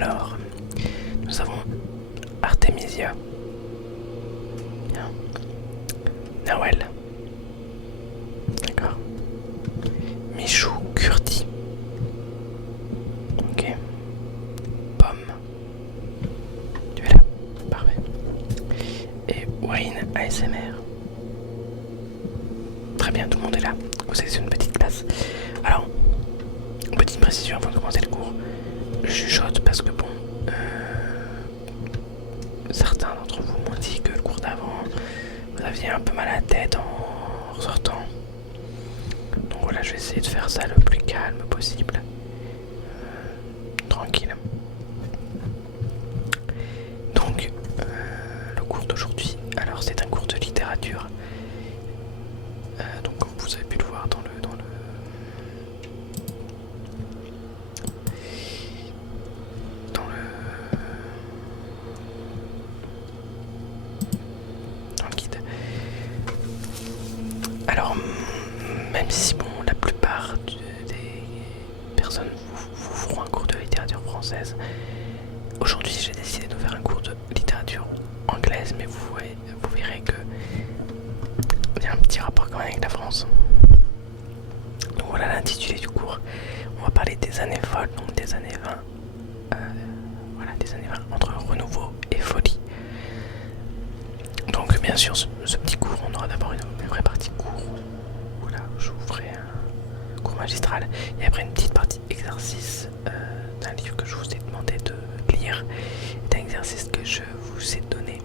Alors, nous avons Artemisia. Bien. Nawel. D'accord. Michou Kurti. Ok. Pomme. Tu es là. Parfait. Et Wayne ASMR. Très bien, tout le monde est là. Vous êtes sur une petite classe. Alors, petite précision avant de commencer le cours. Je chuchote parce que bon, certains d'entre vous m'ont dit que le cours d'avant, vous aviez un peu mal à la tête en ressortant. Donc voilà, je vais essayer de faire ça le plus calme possible. Tranquille. Donc, le cours d'aujourd'hui, alors c'est un cours de littérature. Donc comme vous avez pu le voir dans le guide. Alors, même si bon, la plupart des personnes vous feront un cours de littérature française, aujourd'hui j'ai décidé de faire un cours de littérature anglaise, mais vous verrez que il y a un petit rapport quand même avec la France. Donc voilà l'intitulé du cours. On va parler des années folles, donc des années 20. Voilà, des années 20 entre renouveau et folie. Donc bien sûr, ce petit cours, on aura d'abord une vraie partie cours. Voilà, je vous ferai un cours magistral. Et après une petite partie exercice d'un livre que je vous ai demandé de lire. D'un exercice que je vous ai donné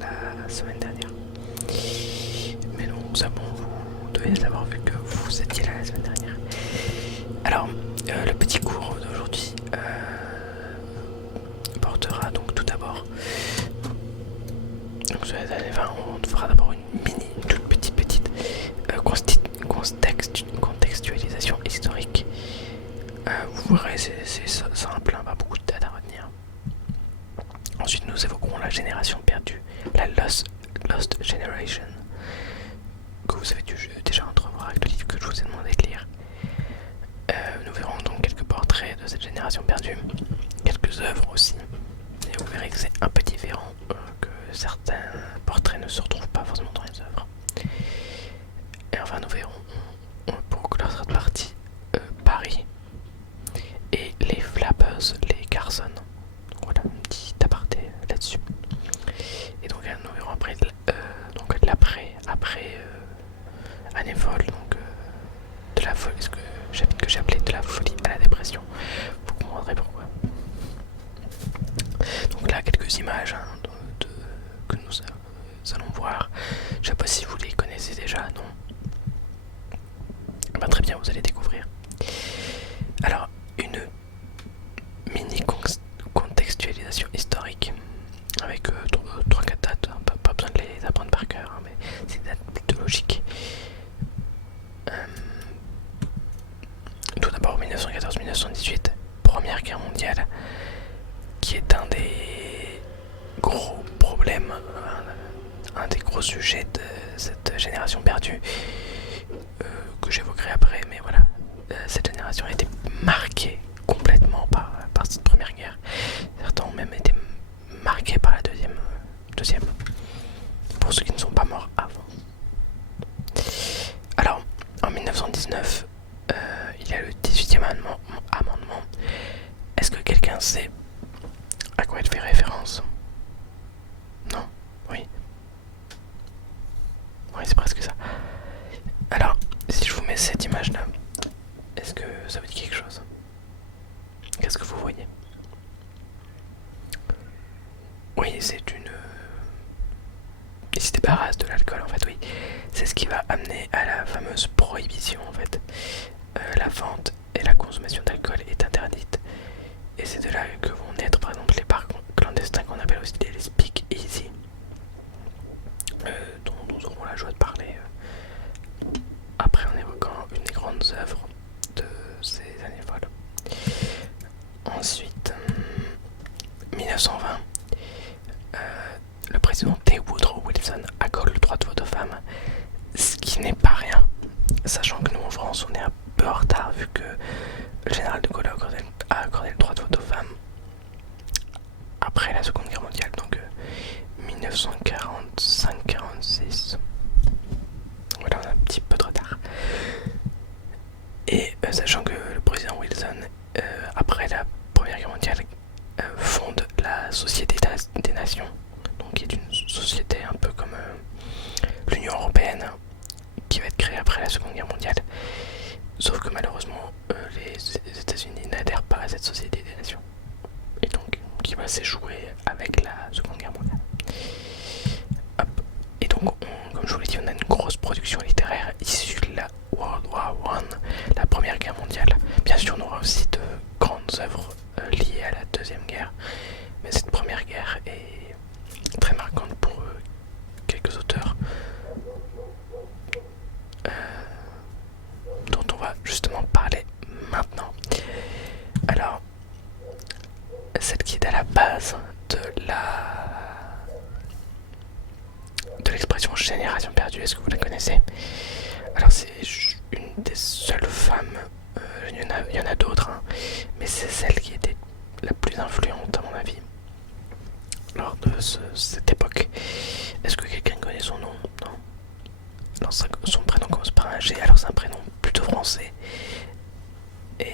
la semaine dernière. Mais non, ça bon, vous devez l'avoir vu que vous étiez là la semaine dernière. Alors, le petit cours d'aujourd'hui portera donc tout d'abord, donc sur les années 20, on fera d'abord une toute petite contextualisation historique. Vous verrez, c'est simple, hein, pas beaucoup de dates à retenir. Ensuite, nous évoquerons la génération perdue, la Lost Generation, que vous avez dû déjà entrevoir avec le livre que je vous ai demandé de lire. Nous verrons donc quelques portraits de cette génération perdue, quelques œuvres aussi, et vous verrez que c'est un peu différent, que certains portraits ne se retrouvent pas forcément dans les œuvres. Et enfin nous verrons, pour clore cette partie, Paris et les Flappers, les Carson. Donc voilà, un petit aparté là-dessus. Et donc nous verrons après l'après année folle, donc de la folie, ce que chapitre que j'ai appelé de la folie à la dépression. Vous comprendrez pourquoi. Donc là, quelques images que nous allons voir. Je sais pas si vous les connaissez déjà, non? Bah, très bien, vous allez découvrir. Alors, une mini contextualisation historique avec 3-4 dates, hein, pas besoin de les apprendre par cœur, hein, mais c'est des dates plutôt logiques. Tout d'abord 1914-1918, Première Guerre mondiale, qui est un des gros problèmes, un des gros sujets de cette génération perdue, que j'évoquerai après, mais voilà, cette génération a été marquée complètement par cette première guerre. Certains ont même été marqués par la deuxième, pour ceux qui ne sont pas morts avant. Alors, en 1919, il y a le 18e amendement. Est-ce que quelqu'un sait à quoi il fait référence? Non? Oui. Oui, c'est presque ça. Alors, si je vous mets cette image-là, est-ce que ça vous dit quelque chose? Qu'est-ce que vous voyez? Oui, c'est une... Il se débarrasse de l'alcool, en fait, oui. C'est ce qui va amener à la fameuse prohibition, en fait. La vente et la consommation d'alcool est interdite. Et c'est de là que vont naître, par exemple, les bars clandestins qu'on appelle aussi les speak easy, dont nous aurons la joie de parler après en évoquant une des grandes œuvres de ces années folles. Ensuite, 1920, le président T. Woodrow Wilson accorde le droit de vote aux femmes, ce qui n'est pas rien, sachant que nous en France on est un peu en retard vu que le général Société des Nations. Et donc, qui va s'échouer avec la Seconde Guerre mondiale. Hop. Et donc, comme je vous l'ai dit, on a une grosse production littéraire issue de la World War I, la Première Guerre mondiale. Bien sûr, on aura aussi de grandes œuvres liées à la Deuxième Guerre, mais cette Première Guerre est très marquante pour quelques auteurs dont on va justement parler maintenant. Alors, celle qui est à la base de l'expression génération perdue, est-ce que vous la connaissez? Alors c'est une des seules femmes, il y en a d'autres, hein, mais c'est celle qui était la plus influente à mon avis lors de cette époque. Est-ce que quelqu'un connaît son nom? Non. Alors son prénom commence par un G, alors c'est un prénom plutôt français. Et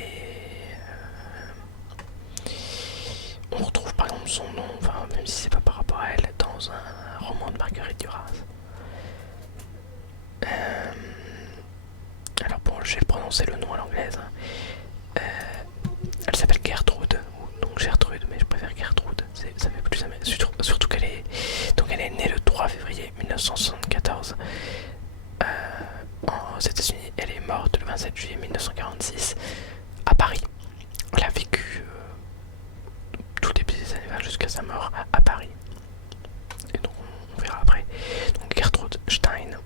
on retrouve par exemple son nom, enfin même si c'est pas par rapport à elle, dans un roman de Marguerite Duras. Alors bon, je vais prononcer le nom à l'anglaise. Elle s'appelle Gertrude, ou donc Gertrude, mais je préfère Gertrude. Ça fait plus surtout qu'elle est née le 3 février 1974 aux États-Unis. Elle est morte le 27 juillet 1946 à Paris. Elle a vécu tout début des années 20 jusqu'à sa mort à Paris. Et donc on verra après. Donc Gertrude Stein.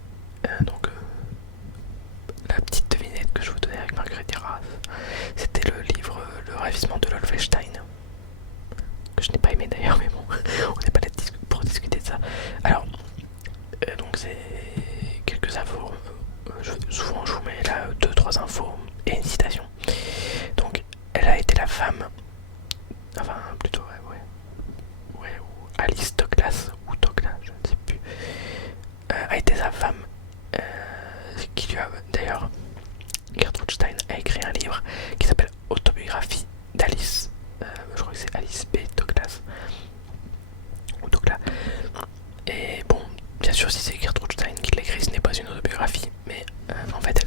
La petite devinette que je vous donnais avec Marguerite Duras, c'était le livre Le ravissement de l'Olfenstein, que je n'ai pas aimé d'ailleurs, mais bon, on n'est pas là pour discuter de ça. Alors, donc c'est quelques infos. Souvent je vous mets là 2-3 infos et une citation. Donc, elle a été la femme, enfin plutôt ou Alice Douglas ou Douglas, je ne sais plus, a été sa femme. Qui lui a d'ailleurs, Gertrude Stein a écrit un livre qui s'appelle Autobiographie d'Alice, je crois que c'est Alice B. Douglas ou Douglas. Et bon, bien sûr, si c'est Gertrude Stein qui l'écrit, ce n'est pas une autobiographie, mais en fait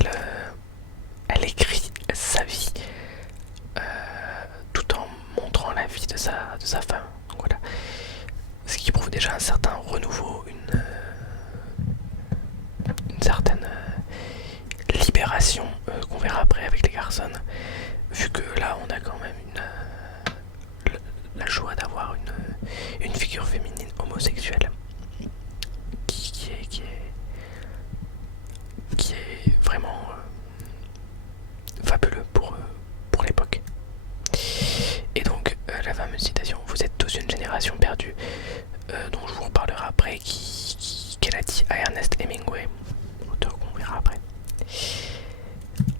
elle écrit sa vie tout en montrant la vie de sa femme. Donc voilà, ce qui prouve déjà un certain renouveau, une certaine libération qu'on verra après avec les Garçons, vu que là on a quand même la joie d'avoir une figure féminine homosexuelle qui est vraiment fabuleux pour l'époque. Et donc la fameuse citation, vous êtes tous une génération perdue, dont je vous reparlerai après, qu'elle a dit à Ernest Hemingway, auteur qu'on verra après.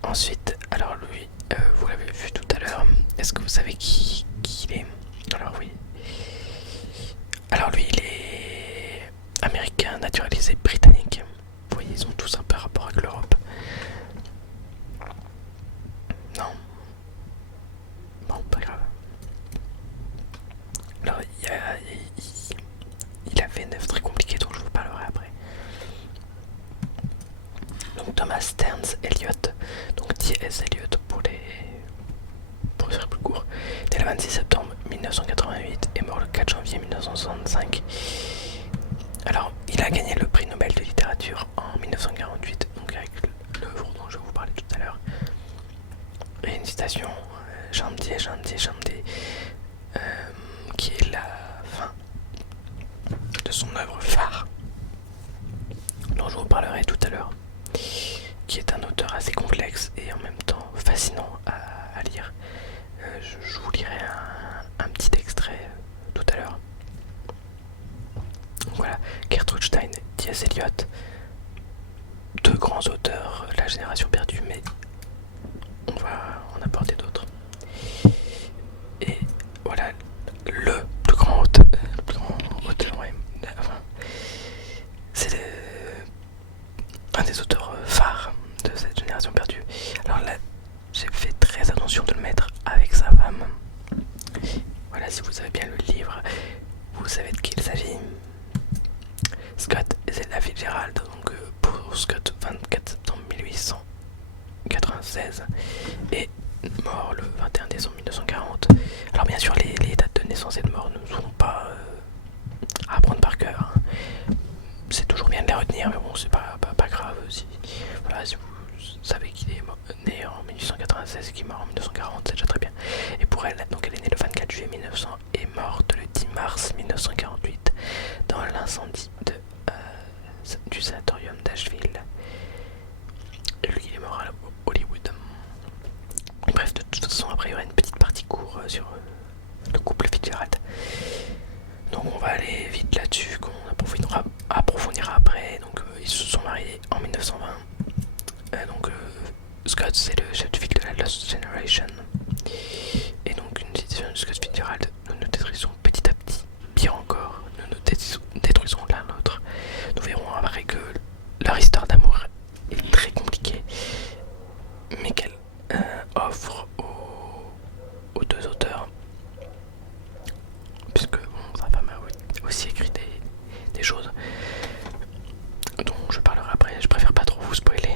Ensuite, alors lui, vous l'avez vu tout à l'heure, est-ce que vous savez qui il est? Alors oui. Alors lui, il est américain, naturalisé britannique. Vous voyez, ils ont tous un peu rapport avec l'Europe. Non. Bon, pas grave. Alors, il a fait une œuvre très compliquée dont je vous parlerai après. Donc Thomas Stearns Eliot, donc T.S. Eliot pour faire plus court, né le 26 septembre 1988 et mort le 4 janvier 1965. Alors, il a gagné le prix Nobel de littérature en 1948, donc avec l'œuvre dont je vais vous parler tout à l'heure. Et une citation, Shanti, qui est la fin de son œuvre phare, dont je vous parlerai tout à l'heure, qui est un auteur assez complexe et en même temps fascinant à lire. Je vous lirai un petit extrait tout à l'heure. Voilà, Gertrude Stein, T.S. Eliot, deux grands auteurs, la génération perdue, mais on va en apporter d'autres. Et voilà, le plus grand auteur, ouais, enfin, c'est un des auteurs phares de cette génération perdue. Alors là, j'ai fait très attention de le mettre né en 1896 et qui est mort en 1940, c'est déjà très bien. Et pour elle, donc elle est née le 24 juillet 1900 et morte le 10 mars 1948 dans l'incendie du sanatorium d'Asheville. Et lui, il est mort à Hollywood. Bref, de toute façon, après, il y aura une petite partie court sur le couple Fitzgerald. Donc on va aller vite là-dessus, qu'on approfondira après. Donc ils se sont mariés en 1920. Scott, c'est le chef de file de la Lost Generation. Et donc une citation de Scott Fitzgerald: nous nous détruisons petit à petit. Pire encore, nous nous détruisons l'un l'autre. Nous verrons après que leur histoire d'amour est très compliquée, mais qu'elle offre aux deux auteurs, puisque bon, sa femme a aussi écrit des choses dont je parlerai après. Je préfère pas trop vous spoiler.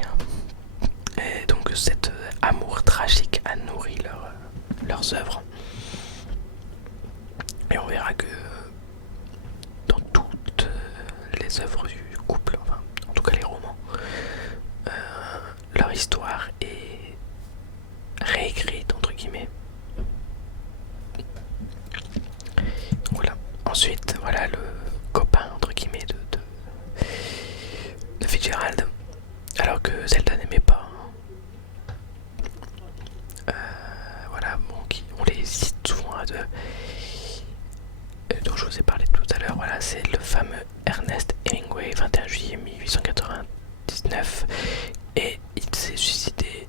Et donc cet amour tragique a nourri leurs œuvres. Et on verra que dans toutes les œuvres du couple, enfin en tout cas les romans, leur histoire est réécrite entre guillemets. Donc voilà. Ensuite, voilà le copain entre guillemets de Fitzgerald, alors que Zelda n'aimait pas. Voilà, bon, on les cite souvent à deux. Dont je vous ai parlé tout à l'heure. Voilà, c'est le fameux Ernest Hemingway, 21 juillet 1899, et il s'est suicidé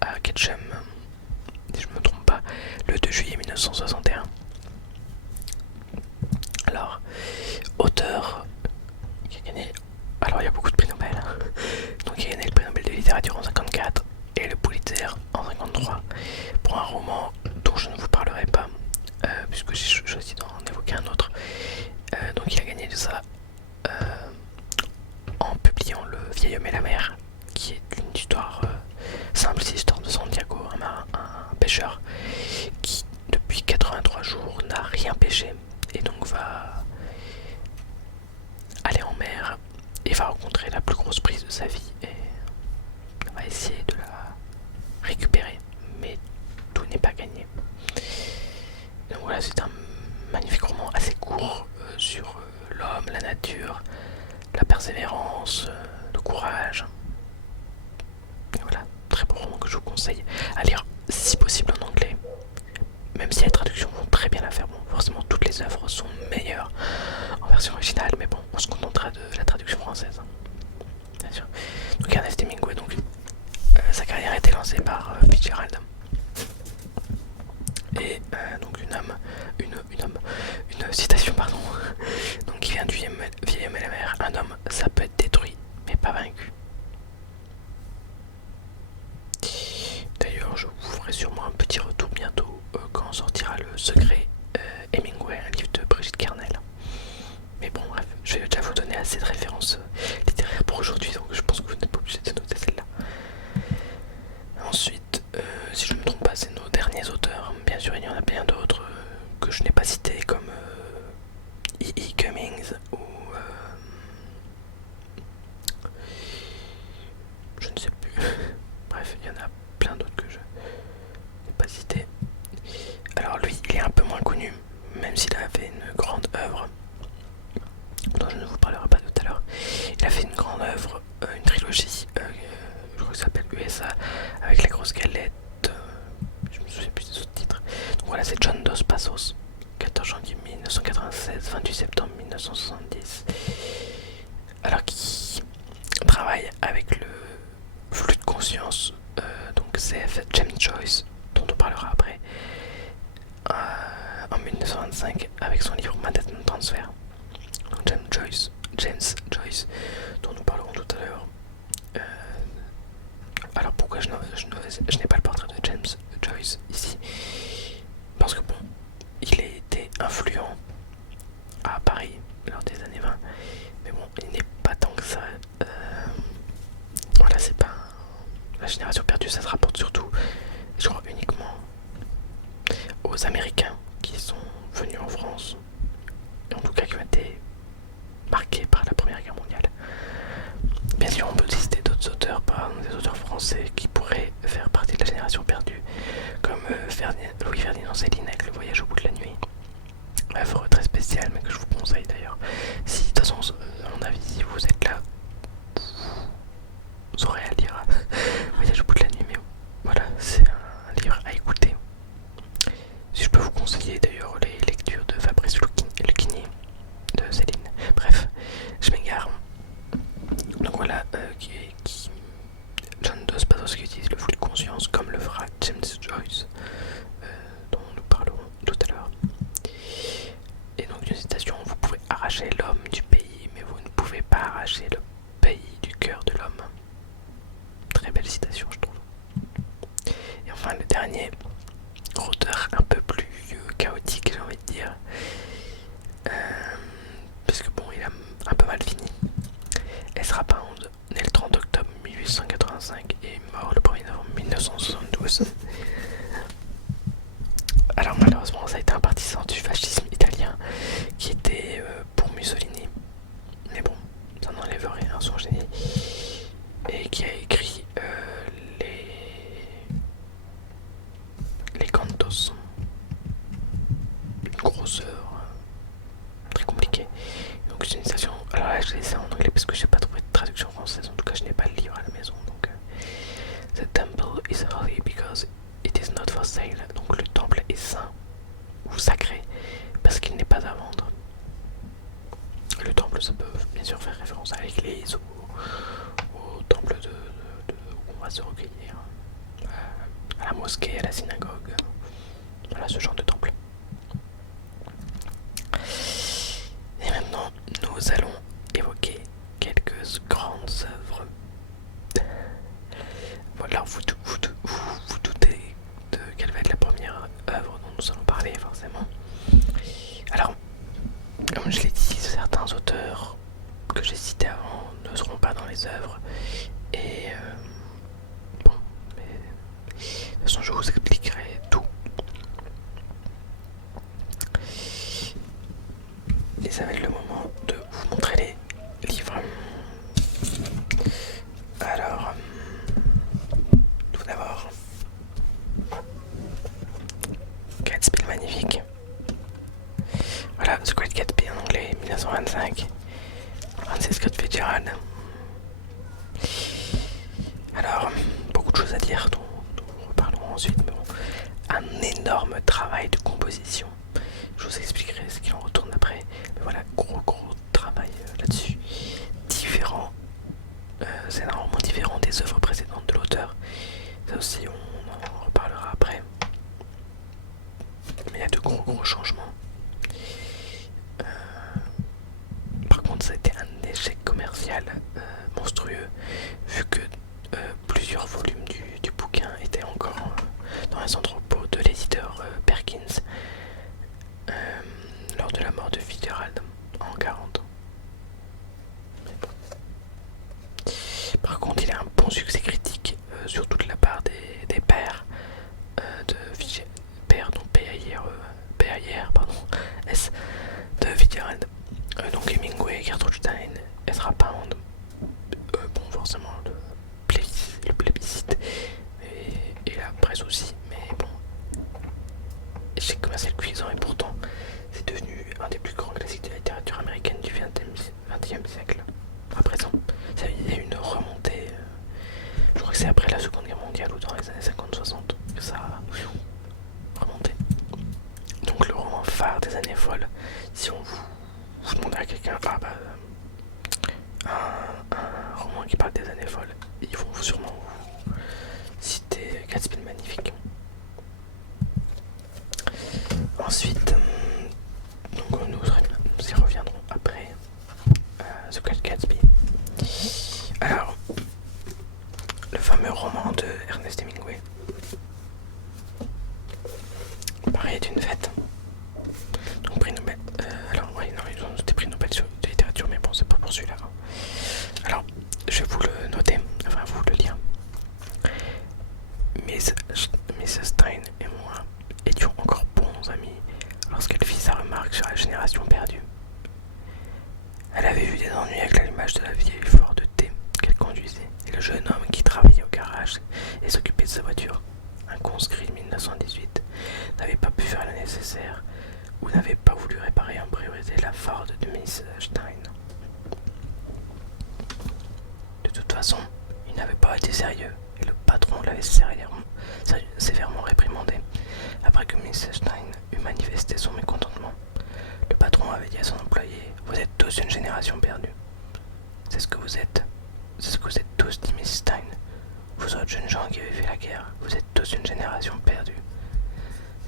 à Ketchum, si je ne me trompe pas, le 2 juillet 1961. Alors, auteur qui a gagné. Alors, il y a beaucoup de prix Nobel. Donc, il a gagné le prix Nobel de littérature en 54 et le Pulitzer en 53 pour un roman dont je ne vous parlerai pas, puisque j'ai choisi d'en évoquer un autre. Donc, il a gagné de ça en publiant Le Vieil Homme et la Mer, qui est une histoire simple, c'est l'histoire de Santiago, un pêcheur qui, depuis 83 jours, n'a rien pêché et donc va aller en mer et va rencontrer la plus grosse prise de sa vie et va essayer de la récupérer, mais tout n'est pas gagné. Donc voilà, c'est un magnifique roman assez court sur l'homme, la nature, la persévérance, le courage. Et voilà, très beau roman que je vous conseille à lire si possible en anglais, même si les traductions vont très bien la faire. Bon, forcément toutes les œuvres sont meilleures en version originale, mais bon, on se contentera de la traduction française, bien sûr. Donc Ernest Hemingway, donc sa carrière a été lancée par Fitzgerald. Et donc une citation, pardon, donc qui vient du Vieil Homme et la Mer: un homme, ça peut être détruit, mais pas vaincu. D'ailleurs, je vous ferai sûrement un petit retour bientôt quand sortira Le Secret Hemingway, un livre de Brigitte Kernel. Mais bon, bref, je vais déjà vous donner assez de références littéraires pour aujourd'hui, donc je pense que vous n'êtes pas obligé de noter celle-là. Ensuite, si je ne me trompe pas, c'est nos derniers auteurs. Bien sûr, il y en a bien d'autres que je n'ai pas cités, comme E.E. Cummings ou je ne sais plus. Bref, il y en a plein d'autres que je n'ai pas cités. Alors lui, il est un peu moins connu, même s'il a fait une grande œuvre dont je ne vous parlerai pas tout à l'heure. Il a fait une grande œuvre, une trilogie, je crois que ça s'appelle USA, avec La Grosse Galette, je me souviens plus des autres titres. Donc voilà, c'est John Dos Passos, 14 janvier 1996, 28 septembre 1970. Alors qui travaille avec le flux de conscience, donc CF James Joyce, dont on parlera après, en 1925 avec son livre Manhattan Transfer. Donc James Joyce, dont nous parlerons tout à l'heure. Alors pourquoi je n'ai pas le portrait de James Joyce ici? Parce que bon, il a été influent à Paris lors des années 20, mais bon, il n'est pas tant que ça. Voilà, c'est pas la génération perdue, ça se rapporte surtout, je crois, uniquement aux Américains qui sont venus en France, et en tout cas qui ont été marqués par la Première Guerre mondiale. Bien sûr, on peut citer d'autres auteurs, par exemple des auteurs français qui pourraient faire partie de la génération perdue, comme Louis Ferdinand Céline avec Le Voyage au bout de la nuit. Œuvre très spéciale, mais que je vous conseille d'ailleurs. Si, de toute façon, à mon avis, si vous êtes là, vous aurez à lire Voyage au bout de la nuit, mais voilà, c'est un livre à écouter. Si je peux vous conseiller d'ailleurs les lectures de Fabrice Lucchini, de Céline. Bref, je m'égare. Donc voilà, John Dos Passos qui utilise le flux de conscience comme le fera James Joyce, dont nous parlerons tout à l'heure. Et donc une citation, vous pouvez arracher l'homme du pays, mais vous ne pouvez pas arracher le pays du cœur de l'homme. Très belle citation, je trouve. Et enfin le dernier, auteur un peu plus chaotique, j'ai envie de dire, parce que bon, il a un peu mal fini. Ezra Pound, né le 30 octobre 1885 et mort le 1er novembre 1972. Alors malheureusement, ça a été un partisan du fascisme italien qui était pour Mussolini. Mais bon, ça n'enlève rien à son génie. Et qui a écrit les Cantos. Une grosse œuvre, très compliquée. Donc c'est une citation. Alors là, je l'ai ça en anglais parce que j'ai pas trouvé de traduction française. En tout cas, je n'ai pas le livre à la maison. Donc, The temple is holy because it is not for sale. Donc le temple est saint ou sacré parce qu'il n'est pas à vendre. Le temple, ça peut bien sûr faire référence à l'église ou au temple où on va se recueillir, à la mosquée, à la synagogue. Voilà, ce genre de temple. Et maintenant, nous allons évoquer quelques grandes œuvres. Voilà, vous doutez de quelle va être la première œuvre dont nous allons parler, forcément. Alors, comme je l'ai dit, certains auteurs que j'ai cités avant ne seront pas dans les œuvres. Et bon, mais de toute façon, je vous expliquerai tout. Et ça va être le moment de vous montrer les livres. Alors, tout d'abord, Gatsby le Magnifique. Voilà, The Great Gatsby en anglais, 1925. Francis Scott Fitzgerald. Alors, beaucoup de choses à dire dont nous reparlerons ensuite, mais bon, un énorme travail de composition. Je vous expliquerai ce qu'il en retourne après. Mais voilà, gros travail là-dessus. Différent, c'est énormément différent des œuvres précédentes de l'auteur. Ça aussi, on en reparlera après. Mais il y a de gros changements. Par contre, ça a été un échec commercial monstrueux, vu que plusieurs volumes du bouquin étaient encore dans les entrepôts de l'éditeur Perkins lors de la mort de Fitzgerald en 1940. Bon. Par contre, il a un bon succès critique, surtout de la part des pairs de de Fitzgerald. Donc Hemingway, Gertrude Stein, Ezra Pound. Bon, forcément le plébiscite et la presse aussi, mais bon, échec commercial cuisant, et pourtant c'est devenu un des plus grands classiques de la littérature américaine du XXe siècle. À présent, il y a eu une remontée, je crois que c'est après la Seconde Guerre mondiale ou dans les années 50-60 que ça a remonté. Donc le roman phare des années folles, si on vous demandez à quelqu'un, un roman qui parle des années folles, ils vont sûrement vous citer Gatsby le Magnifique. Ensuite, donc nous y reviendrons après. The Great Gatsby. Alors, le fameux roman de Ernest Hemingway. Pareil d'une fête. Donc prix Nobel. Alors oui, non, ils ont des prix Nobel de littérature, mais bon, c'est pas pour celui-là. Alors, je vais vous le noter, enfin vous le lire. Mrs. Stein et moi étions encore bons amis lorsqu'elle fit sa remarque sur la génération perdue. Elle avait eu des ennuis avec l'allumage de la vieille fleur de thé qu'elle conduisait et le jeune homme qui travaillait au garage et s'occupait de sa voiture, un conscrit de 1918, n'avait pas pu faire le nécessaire ou n'avait pas voulu réparer en priorité la Ford de Miss Stein. De toute façon, il n'avait pas été sérieux et le patron l'avait sévèrement réprimandé après que Miss Stein eut manifesté son mécontentement. Le patron avait dit à son employé: « Vous êtes tous une génération perdue. » « C'est ce que vous êtes. C'est ce que vous êtes tous, dit Miss Stein. Vous autres jeunes gens qui avez fait la guerre, vous êtes tous une génération perdue. »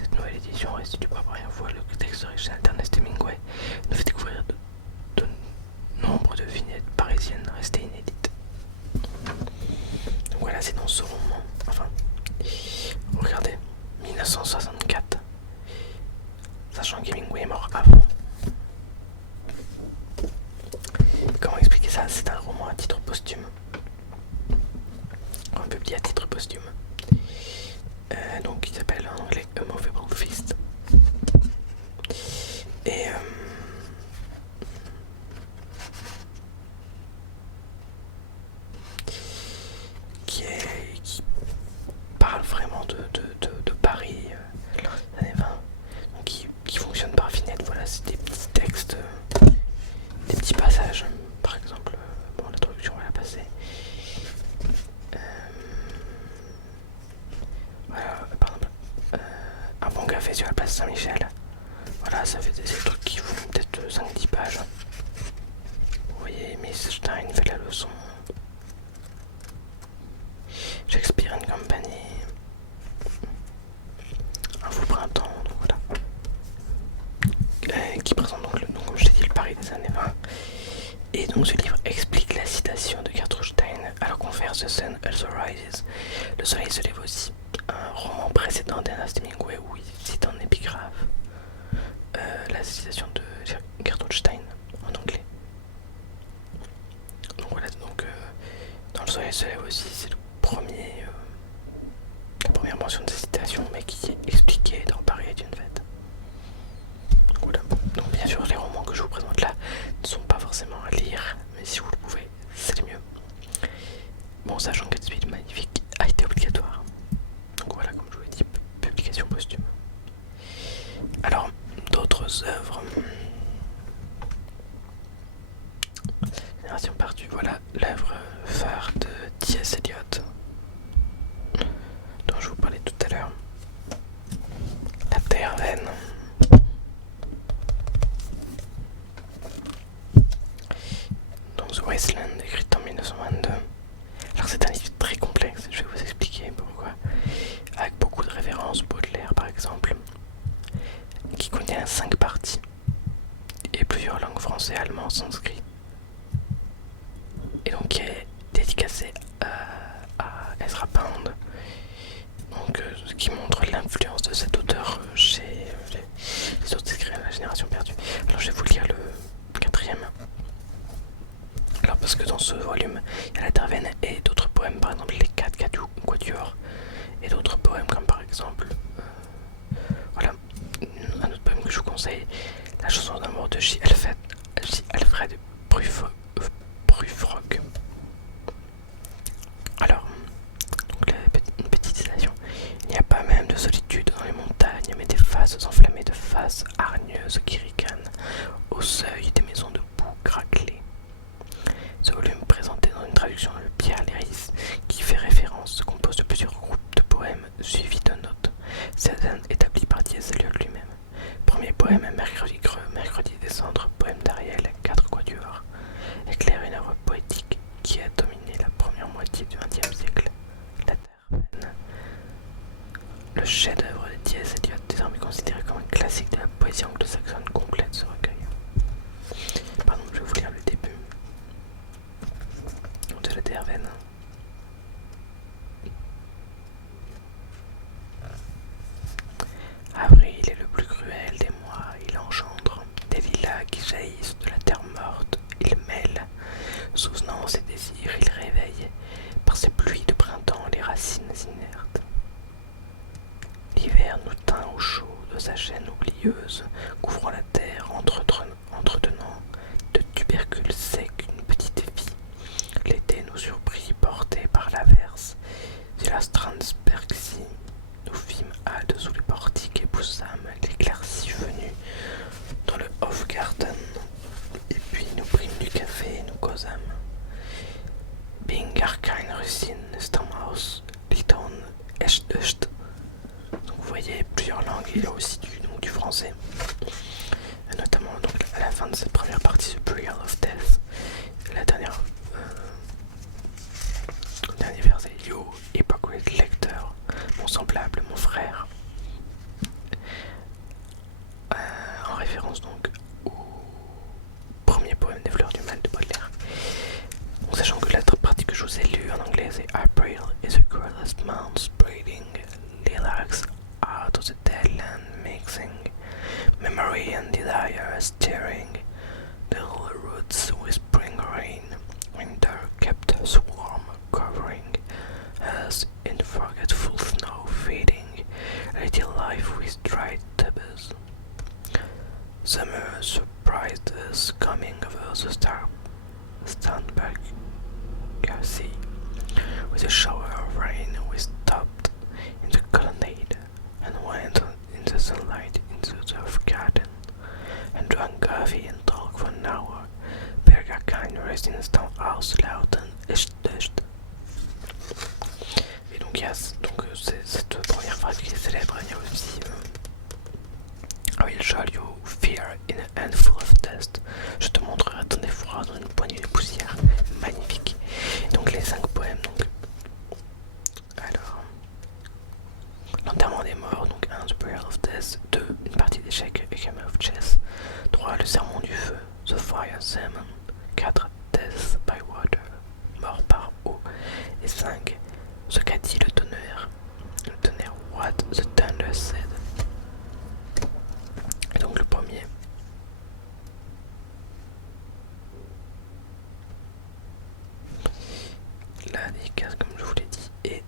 Cette nouvelle édition restitue pour la première fois le texte original d'Ernest Hemingway et nous fait découvrir de nombre de vignettes parisiennes restées inédites. Donc voilà, c'est dans ce roman. Enfin, regardez, 1964. Sachant qu'Hemingway est mort avant. Comment expliquer ça? C'est un roman à titre posthume. Un publié à titre posthume. Donc il s'appelle en anglais A Movable Feast. Et qui parle vraiment de Paris dans les années 20. Donc qui fonctionne par vignette. Voilà, c'est des petits textes, des petits passages. Par exemple, bon, l'introduction on va la passer. Voilà, par exemple, un bon café sur la place Saint-Michel. Voilà, ça fait des trucs qui font peut-être 5-10 pages. Vous voyez, Miss Stein fait la leçon. Shakespeare and Company. Un fou printemps, donc voilà. Qui présente donc, comme je l'ai dit, le Paris des années 20. Et donc ce livre explique la citation de Gertrude Stein alors qu'on fait The Sun Also Rises. Le soleil se lève aussi. Un roman précédent d'Ernest Hemingway où il cite en épigraphe la citation de Gertrude Stein en anglais. Donc voilà, dans le soleil se lève aussi, c'est la première mention de cette citation, mais qui est expliquée dans Paris est une fête. Donc voilà. Donc bien sûr, les romans que je vous présente là ne sont pas forcément à lire, mais si vous le pouvez, c'est mieux. Bon, sachant que celui magnifique a été obligatoire. Donc voilà, comme je vous l'ai dit, publication posthume. Alors, d'autres œuvres. Génération perdue, voilà l'œuvre phare de T.S. Eliot, dont je vous parlais tout à l'heure. La Terre vaine. Donc The Wasteland, écrite en 1922. Alors c'est un livre très complexe, je vais vous expliquer pourquoi. Avec beaucoup de références, Baudelaire par exemple, qui contient 5 parties et plusieurs langues: français, allemand, sanskrit. Et donc qui est dédicacé à Ezra Pound, donc ce qui montre l'influence de cet auteur chez les autres écrivains de la génération perdue. Alors je vais vous lire le 4e. Alors parce que dans ce volume, il y a la Terre-Vaine et d'autres poèmes, par exemple les 4 quatuors, et d'autres poèmes comme par exemple, voilà, un autre poème que je vous conseille, la chanson d'amour de J. Alfred Prufrock. Alors, donc une petite citation. Il n'y a pas même de solitude dans les montagnes, mais des faces enflammées de faces hargneuses qui ricanent au seuil des maisons de boue craquelées. Ce volume, présenté dans une traduction de Pierre Léris, qui fait référence, se compose de plusieurs groupes de poèmes suivis de notes, certaines établies par T.S. Eliot lui-même. Premier poème, Mercredi creux, Mercredi des cendres, poème d'Ariel, 4 quatuors, éclaire une œuvre poétique qui a dominé la première moitié du XXe siècle. La Terre-Vaine, le chef-d'œuvre de T.S. Eliot, désormais considéré comme un classique de la poésie anglo-saxonne, complète ce recueil. Pardon, je vais vous lire le début de la Terre-Vaine. Avril est le plus cruel des mois, il engendre des lilas qui jaillissent de la terre morte, il mêle, soutenant ses désirs, il réveille, par ses pluies de printemps, les racines inertes. L'hiver nous tint au chaud de sa chaîne oublieuse, couvrant la terre, entretenant de tubercules secs une petite vie. L'été nous surprit, porté plusieurs langues. Il y a aussi du français. Notamment donc, à la fin de cette première partie, The Burial of Death. La dernière dernier verset, You hypocrite lecteur, mon semblable, mon frère. En référence donc au premier poème des Fleurs du Mal de Baudelaire. En sachant que la partie que je vous ai lue en anglais c'est April is the cruelest month, spreading lilacs out of the dead land, mixing memory and desire, stirring the whole roots with spring rain. Winter kept us warm, covering us in forgetful snow, feeding a little life with dried tubers. Summer surprised us coming over the Starnberg sea. With a shower of rain, we stopped in the colonnade and went in the sunlight into the garden and drank coffee and talked for an hour. Berger kind rest in the stone house, loud and echt. Et donc il y a cette première phrase qui est célèbre. Il y a aussi I will show you fear in a handful of dust. Je te montrerai ton effroi dans une poignée de poussière. Magnifique. Et donc les 5 poèmes. Donc, alors, l'enterrement des morts. Donc 1, The Burial of Death. 2, une partie d'échecs, A Game of Chess. 3, le sermon du feu, The Fire Sermon. 4, Death by Water, mort par eau. Et 5, ce qu'a dit le tonnerre. Le tonnerre, What the Thunder Said. Et donc le premier. La dédicace, comme je vous l'ai dit, est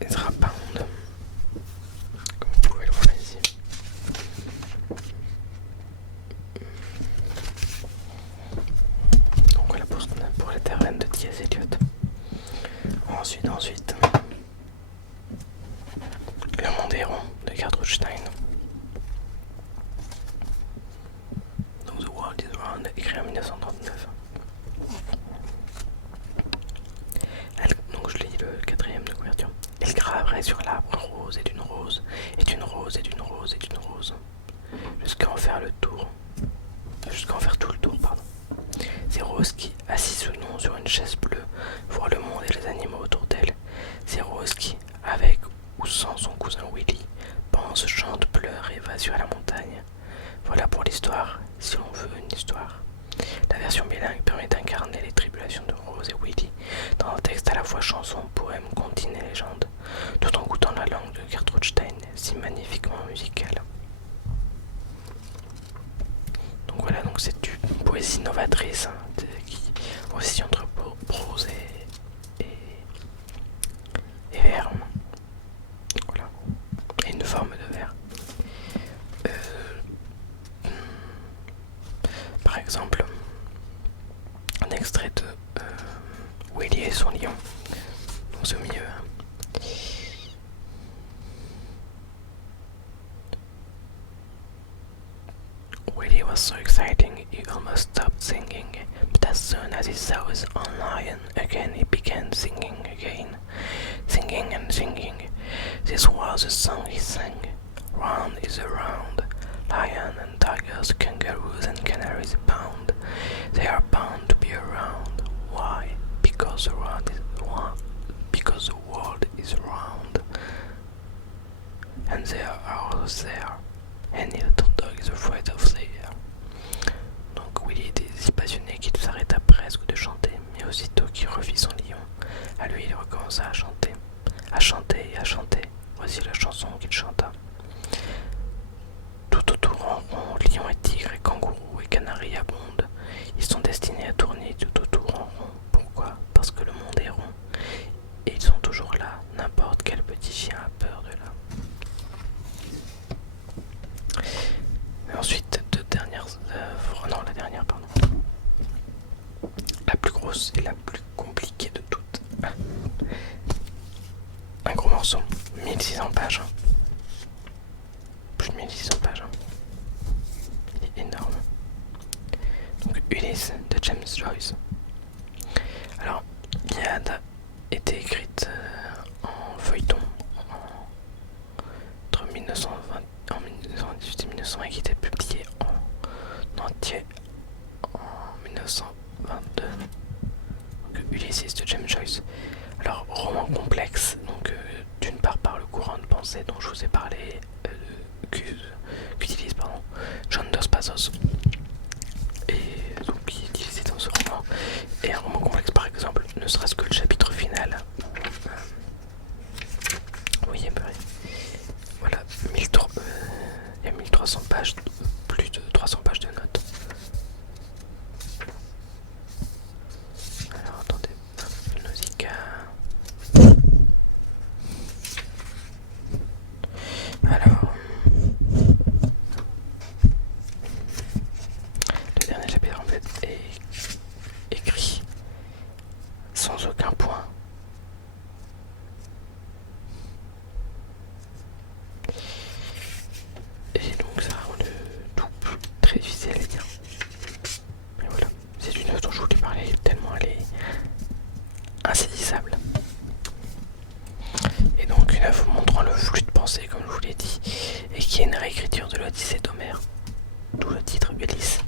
Ezra Pound, comme vous pouvez le voir ici. Donc voilà pour les Terrennes de T.S. Eliot. Ensuite, Le Monde est rond de Gertrude Stein. Donc The World is Round, écrit en 1939. Donc je lis le 4e de couverture. Elle graverait sur l'arbre une rose et d'une rose, et d'une rose et d'une rose et d'une rose, jusqu'à en faire tout le tour, pardon. Ces roses qui, assises ou non sur une chaise bleue, voient le monde et les animaux autour d'elle. Ces roses qui, avec ou sans son cousin Willy, pensent, chantent, pleurent et va sur la montagne. Voilà pour l'histoire, si l'on veut une histoire. La version bilingue permet d'incarner les tribulations de Rose et Willy dans un texte à la fois chanson, poème, comptine et légende, tout en goûtant la langue de Gertrude Stein, si magnifiquement musicale. Donc voilà, donc c'est une poésie novatrice qui aussi entre prose et vers. Voilà. Et une forme de vers. Par exemple, un extrait de Willy et son lion. Donc c'est au milieu. Willy was so exciting he almost stopped singing, but as soon as he saw his own lion again he began singing again, singing and singing. This was the song he sang. Round is around, lion and tigers, kangaroos and canaries abound. They are bound to be around. Why? Because the world is round. And they are always there. Any little dog is afraid of the air. Donc Willy était si passionné qu'il s'arrêta presque de chanter, mais aussitôt qu'il revit son lion, à lui il recommença à chanter et à chanter. Voici la chanson qu'il chanta. Tout autour en rond, lions et tigres et kangourous et canaris abondent. Ils sont destinés à tourner tout autour en rond. Pourquoi? Parce que le monde est rond. Et ils sont toujours là, n'importe quel petit chien a peur de là. Et ensuite, deux dernières œuvres, non la dernière pardon. La plus grosse et la plus compliquée de toutes. Un gros morceau, 1600 pages. Plus de 1600 pages. Il est énorme. Donc Ulysse de James Joyce. Alors, l'Iliade était écrite en 1920, en 1918 et 1920 qui était publié en entier en 1922. Donc, Ulysses de James Joyce. Alors, roman complexe, donc d'une part par le courant de pensée dont je vous ai parlé, qu'utilise John Dos Passos, et donc qui est utilisé dans ce roman. Et un roman complexe par exemple, ne serait-ce que le chapitre final. Oui, voilà, il y a 1300 pages, plus de 300 pages de notes. Alors attendez, Nausicaa. Alors, le dernier chapitre en fait est écrit sans aucun point. Et donc ça rend le tout très difficile à lire. Mais voilà, c'est une œuvre dont je voulais parler tellement elle est insaisissable. Et donc une œuvre montrant le flux de pensée comme je vous l'ai dit, et qui est une réécriture de l'Odyssée d'Homère, d'où le titre Ulysse.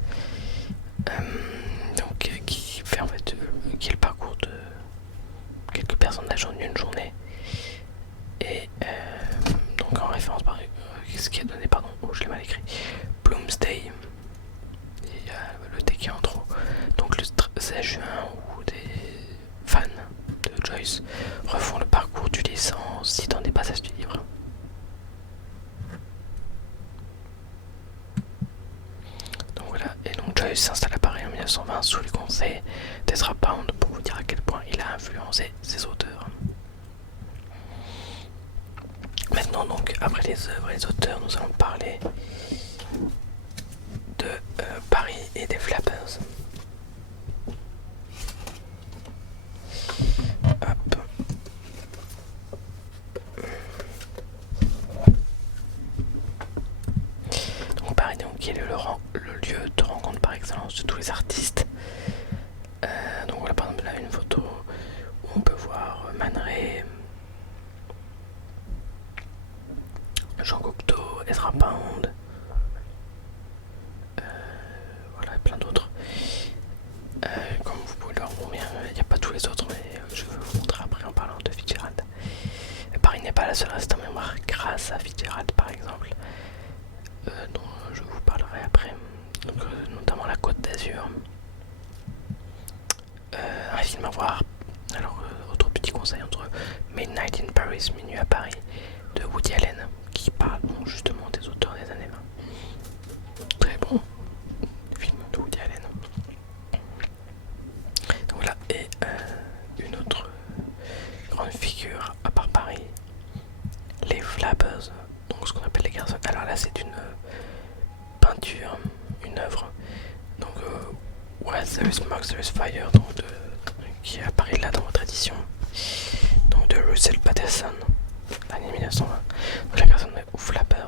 Donc qui fait en fait qui est le parcours de quelques personnages en une journée. Et donc en référence par ce qui est donné, pardon, je l'ai mal écrit, Bloomsday. Il y a le T qui est en trop. Donc le 16 juin, où des fans de Joyce refont le parcours d'Ulysse en citant des passages du livre. Donc voilà, et donc Joyce s'installe à Paris en 1920 sous les conseils d'Ezra Pound pour vous dire à quel point il a influencé ses auteurs. Maintenant donc, après les œuvres et les auteurs, nous allons parler de Paris et des Flappers. Hop. Donc Paris donc, qui est le lieu de rencontre par excellence de tous les artistes. Donc voilà par exemple là une photo où on peut voir Man Ray, Jean Cocteau, Ezra Pound, voilà et plein d'autres. Comme vous pouvez le voir, bon, il n'y a pas tous les autres, mais je vais vous montrer après en parlant de Fitzgerald. Paris n'est pas la seule reste en mémoire grâce à Fitzgerald par exemple, dont je vous parlerai après. Donc, notamment la Côte d'Azur. Un film à voir. Alors, autre petit conseil entre Midnight in Paris, Minuit à Paris, de Woody Allen, qui parle bon, justement des auteurs des années 20. Très bon film de Woody Allen. Donc voilà, et une autre grande figure à part Paris, les Flappers, donc ce qu'on appelle les garçons. Alors là, c'est une peinture, une œuvre. Donc, Where There is Smoke, There is Fire, donc qui apparaît là dans votre édition. Donc de Russell Patterson, l'année 1920. Donc la personne ou Flapper.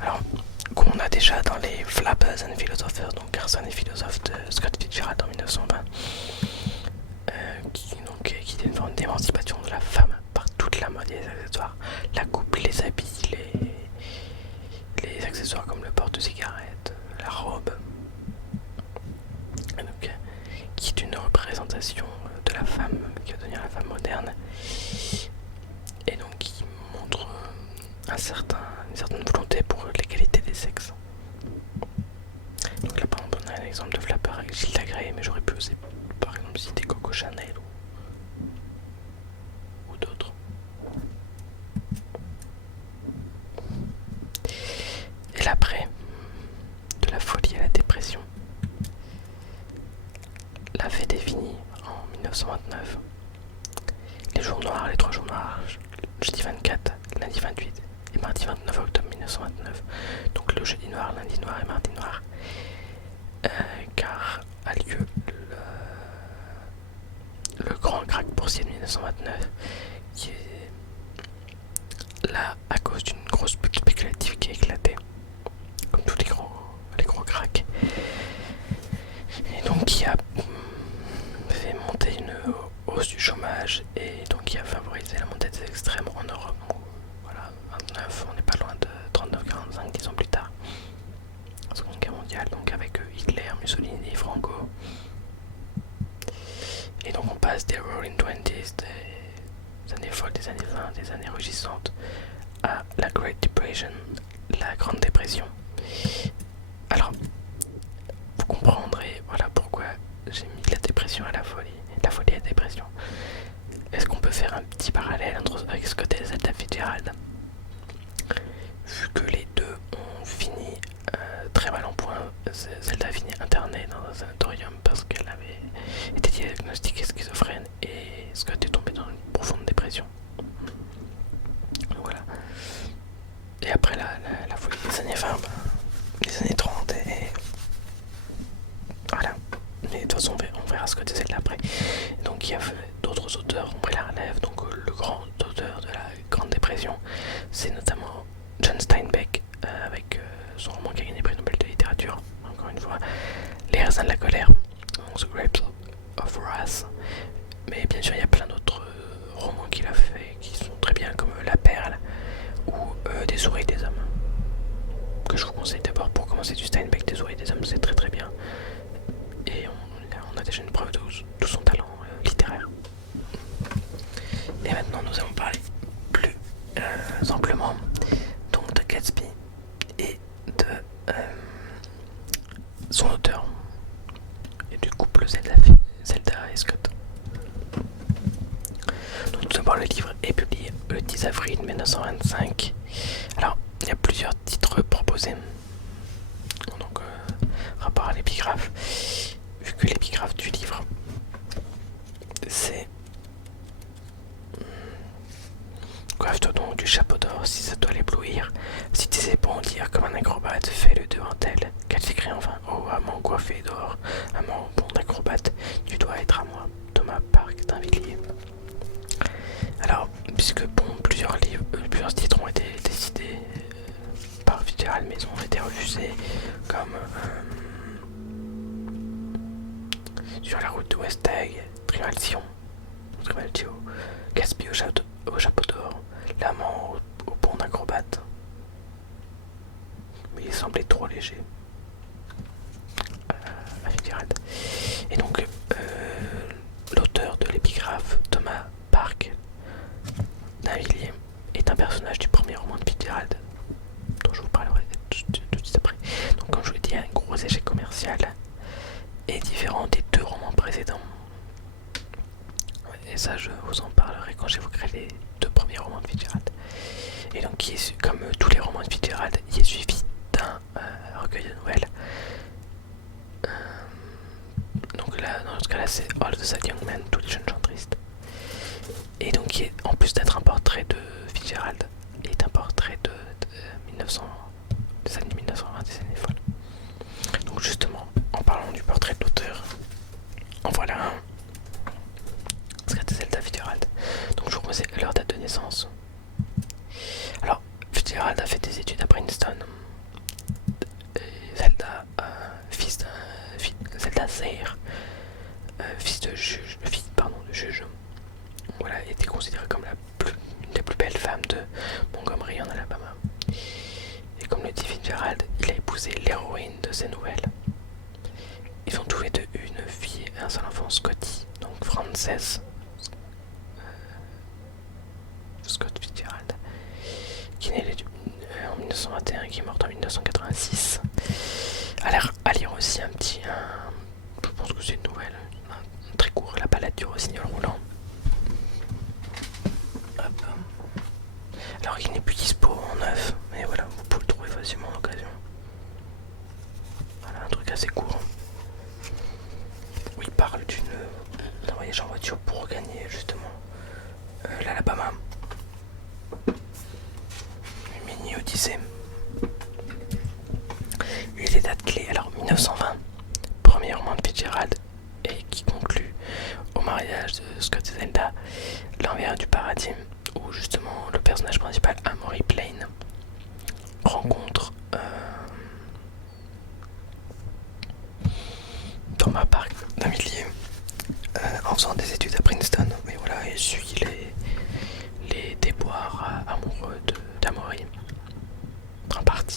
Alors, qu'on a déjà dans les Flappers and Philosophers, donc Garçon et philosophe de Scott Fitzgerald en 1920, qui est une forme d'émancipation de la femme par toute la mode et les accessoires, la coupe, les habits, les accessoires comme le porte-cigarette, la robe. Et donc, qui est une représentation de la femme qui va devenir la femme moderne, et donc qui montre une certaine volonté pour l'égalité des sexes. Donc là par exemple on a un exemple de Flapper avec Gilda Gray, mais j'aurais pu aussi par exemple citer Coco Chanel ou d'autres. Et l'après, de la folie à la dépression, l'avait défini en 1929. Les jours noirs, les 3 jours noirs, jeudi 24, lundi 28 et mardi 29 octobre 1929. Donc le jeudi noir, lundi noir et mardi noir. Car a lieu le grand krach boursier de 1929, qui est là à cause d'une grosse bulle spéculative qui a éclaté, comme tous les gros cracks, et donc qui a fait monter une hausse du chômage, et donc qui a favorisé la montée des extrêmes en Europe. Donc, voilà, 29, on n'est pas loin 1945, 10 ans plus tard. Seconde Guerre mondiale, donc avec Hitler, Mussolini, Franco. Et donc on passe des Roaring Twenties, des années folles, des années 20, des années rugissantes, à la Great Depression, la Grande Dépression. Alors, vous comprendrez voilà pourquoi j'ai mis la dépression à la folie à la dépression. Est-ce qu'on peut faire un petit parallèle avec Scott et Zelda Fitzgerald? Vu que les deux ont fini très mal en point, Zelda a fini internée dans un sanatorium parce qu'elle avait été diagnostiquée schizophrène et Scott est tombé dans une profonde dépression. Voilà. Et après la folie des années 20, des années 30 et voilà. Mais de toute façon on verra Scott et Zelda après. Donc il y a d'autres auteurs ont pris la relève. Donc le grand auteur de la Grande Dépression, c'est notamment John Steinbeck avec son roman qui a gagné le prix Nobel de littérature, encore une fois, Les raisins de la colère, The Grapes of Wrath. Mais bien sûr il y a plein d'autres romans qu'il a fait qui sont très bien, comme La Perle ou Des souris et des hommes, que je vous conseille d'abord pour commencer. Du Steinbeck, Des souris et des hommes, c'est très très bien. Et on a déjà une preuve de tout son talent littéraire. Et maintenant nous allons parler plus amplement donc de Gatsby et de son auteur et du couple Zelda et Scott. Donc tout d'abord, le livre est publié le 10 avril 1925. Alors il y a plusieurs titres proposés, donc rapport à l'épigraphe, vu que l'épigraphe du livre c'est coiffe-toi donc du chapeau d'or si ça doit l'éblouir. Si tu sais bondir comme un acrobate, fais-le devant elle. Qu'elle s'écrie enfin: oh, amant coiffé d'or, amant bon acrobate, tu dois être à moi. Thomas Park d'Invilliers. Alors, puisque bon, plusieurs titres ont été décidés par Fitzgerald, mais ils ont été refusés, comme Sur la route de Westag, Trimalcio, Gatsby au chapeau d'or, L'amant au pont d'acrobate. Mais il semblait trop léger à Fitzgerald. Et donc, l'auteur de l'épigraphe, Thomas Park d'Invilliers, est un personnage du premier roman de Fitzgerald, dont je vous parlerai tout de suite après. Donc, comme je vous l'ai dit, un gros échec commercial est différent des deux romans précédents. Et ça, je vous en parlerai quand j'évoquerai les deux premiers romans de Fitzgerald. Et donc, comme tous les romans de Fitzgerald, il est suivi d'un recueil de nouvelles. Donc là, dans ce cas-là, c'est All the Sad Young Men, tous les jeunes gens tristes. Et donc, qui est, en plus d'être un portrait de Fitzgerald, est un portrait de 1900, des années 1920, des années folles. Donc justement, en parlant du portrait de l'auteur, en voilà un. Scott et Zelda Fitzgerald. Donc je vous remets leur date de naissance. Alors, Fitzgerald a fait des études à Princeton. Et Zelda, Zelda Sayre, fils de juge, voilà, était considérée comme une des plus belles femmes de Montgomery en Alabama. Et comme le dit Fitzgerald, il a épousé l'héroïne de ses nouvelles. Ils ont tous les deux eu une fille et un seul enfant, Scotty, donc Frances Scott Fitzgerald, qui est né en 1921 et qui est morte en 1986. À lire aussi je pense que c'est une nouvelle, très court, La balade du rossignol roulant. Hop. Alors il n'est plus dispo en neuf, mais voilà, vous pouvez le trouver facilement en occasion. Voilà, un truc assez court où il parle d'un voyage en voiture pour gagner justement l'Alabama. Une mini odyssée. Et les dates clés, alors 1920, premier roman de Fitzgerald, et qui conclut au mariage de Scott et Zelda, L'envers du paradis, où justement le personnage principal, Amory Plain, rencontre Thomas Park d'Invilliers en faisant des études à Princeton. Mais voilà, il suit les déboires amoureux d'Amory en partie.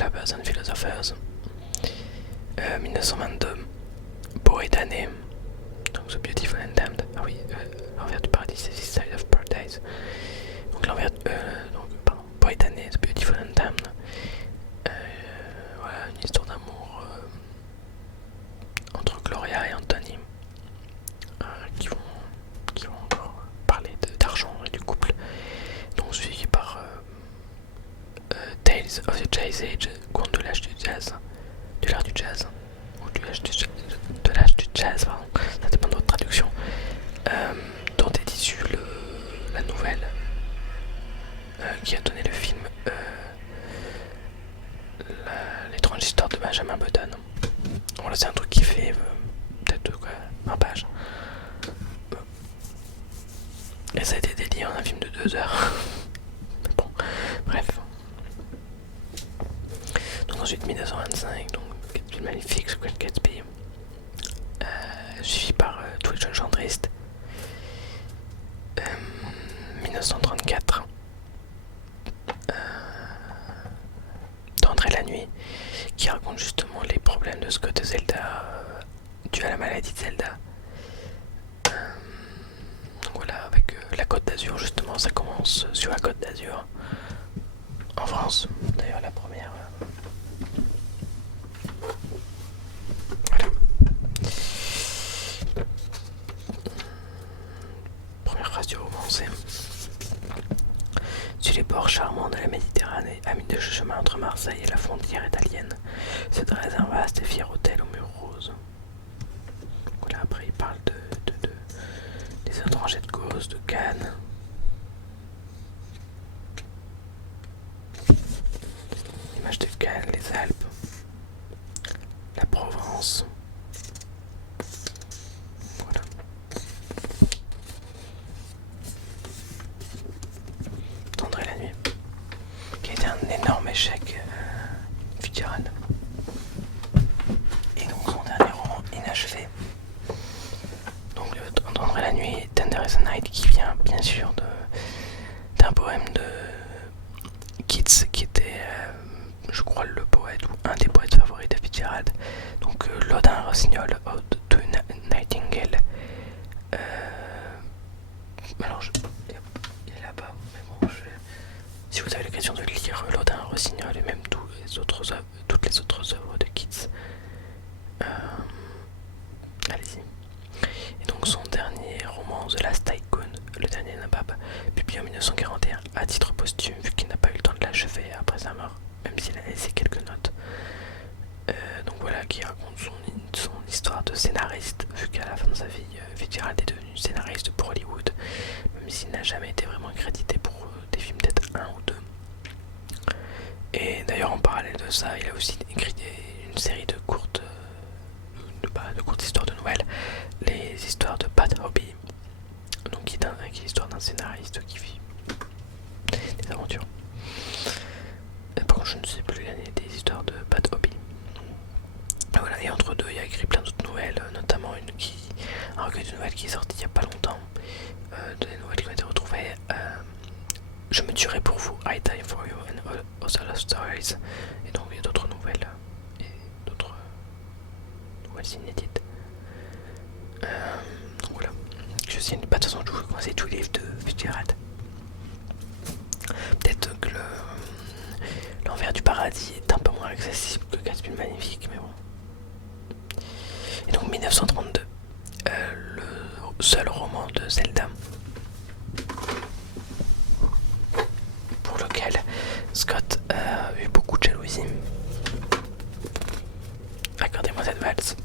Lovers and Philosophers. 1922, Poétanée, donc The Beautiful and Damned. Ah oui, l'envers du paradis, c'est This Side of Paradise. Donc l'envers, pardon, Poétanée, The Beautiful and Damned. Voilà, une histoire d'amour entre Gloria et Anthony, qui vont encore parler d'argent et du couple. Donc suivi par Tales of the Jazz Age, conte de l'âge du jazz, de l'art du jazz, ou de l'âge du jazz, pardon, ça dépend de votre traduction, dont est issue la nouvelle qui a donné le film L'étrange histoire de Benjamin Button. Voilà, c'est un truc qui fait peut-être 20 pages. Et ça a été dédié en un film de 2 heures. Bon, bref. Donc ensuite 1925, donc Gatsby Magnifique, Great Gatsby, suivi par Twitch Enchantrist. 1934, D'André la nuit, qui raconte justement les problèmes de Scott et Zelda dus à la maladie de Zelda. Donc voilà, avec la Côte d'Azur, justement, ça commence sur la Côte d'Azur, en France, d'ailleurs la première. Voilà. Première phrase du roman, c'est: sur les bords charmants de la Méditerranée, à mi-chemin entre Marseille et la frontière italienne, se dresse un vaste et fier hôtel aux murs roses. Voilà, après il parle des étrangers de Gauss, de Cannes. L'image de Cannes, les Alpes, la Provence. Voilà. D'André la nuit, qui a été un énorme échec Fitzgerald. Et donc son dernier roman inachevé. Donc D'André la nuit, Tender as a Night, qui vient bien sûr d'un poème de Keats, qui était je crois le poète ou un des poètes favoris de Fitzgerald. Donc l'Ode à un rossignol, Ode to Nightingale. Alors il est là-bas, mais bon, si vous avez l'occasion de lire l'Ode à un rossignol et même toutes les autres œuvres de Keats, allez-y. Et donc son dernier roman, The Last Tycoon, le dernier Nabab, publié en 1941 à titre posthume, vu qu'il n'a pas eu le temps de l'achever après sa mort, même s'il a laissé quelques notes. Donc voilà, qui raconte son histoire de scénariste, vu qu'à la fin de sa vie, Fitzgerald est devenu scénariste pour Hollywood, même s'il n'a jamais été vraiment crédité pour des films, peut-être un ou deux. Et d'ailleurs, en parallèle de ça, il a aussi écrit une série de courtes histoires de nouvelles, les histoires de Pat Hobby, donc qui est l'histoire d'un scénariste qui vit des aventures. Par contre, je ne sais plus l'année des histoires de Pat Hobby. Voilà, et entre deux, il a écrit plein d'autres nouvelles, notamment un recueil de nouvelles qui est sorti il n'y a pas longtemps, des nouvelles qui ont été retrouvées. Je me tuerai pour vous, I Die for You and Other Love Stories, et donc il y a d'autres nouvelles et d'autres nouvelles inédites. Donc voilà, de toute façon je vous conseille tous les livres de Fitzgerald. Peut-être que l'envers du paradis est un peu moins accessible que Gatsby Magnifique, mais bon. Et donc 1932, le seul roman de Zelda, pour lequel Scott a eu beaucoup de jalousie. Accordez-moi cette valse.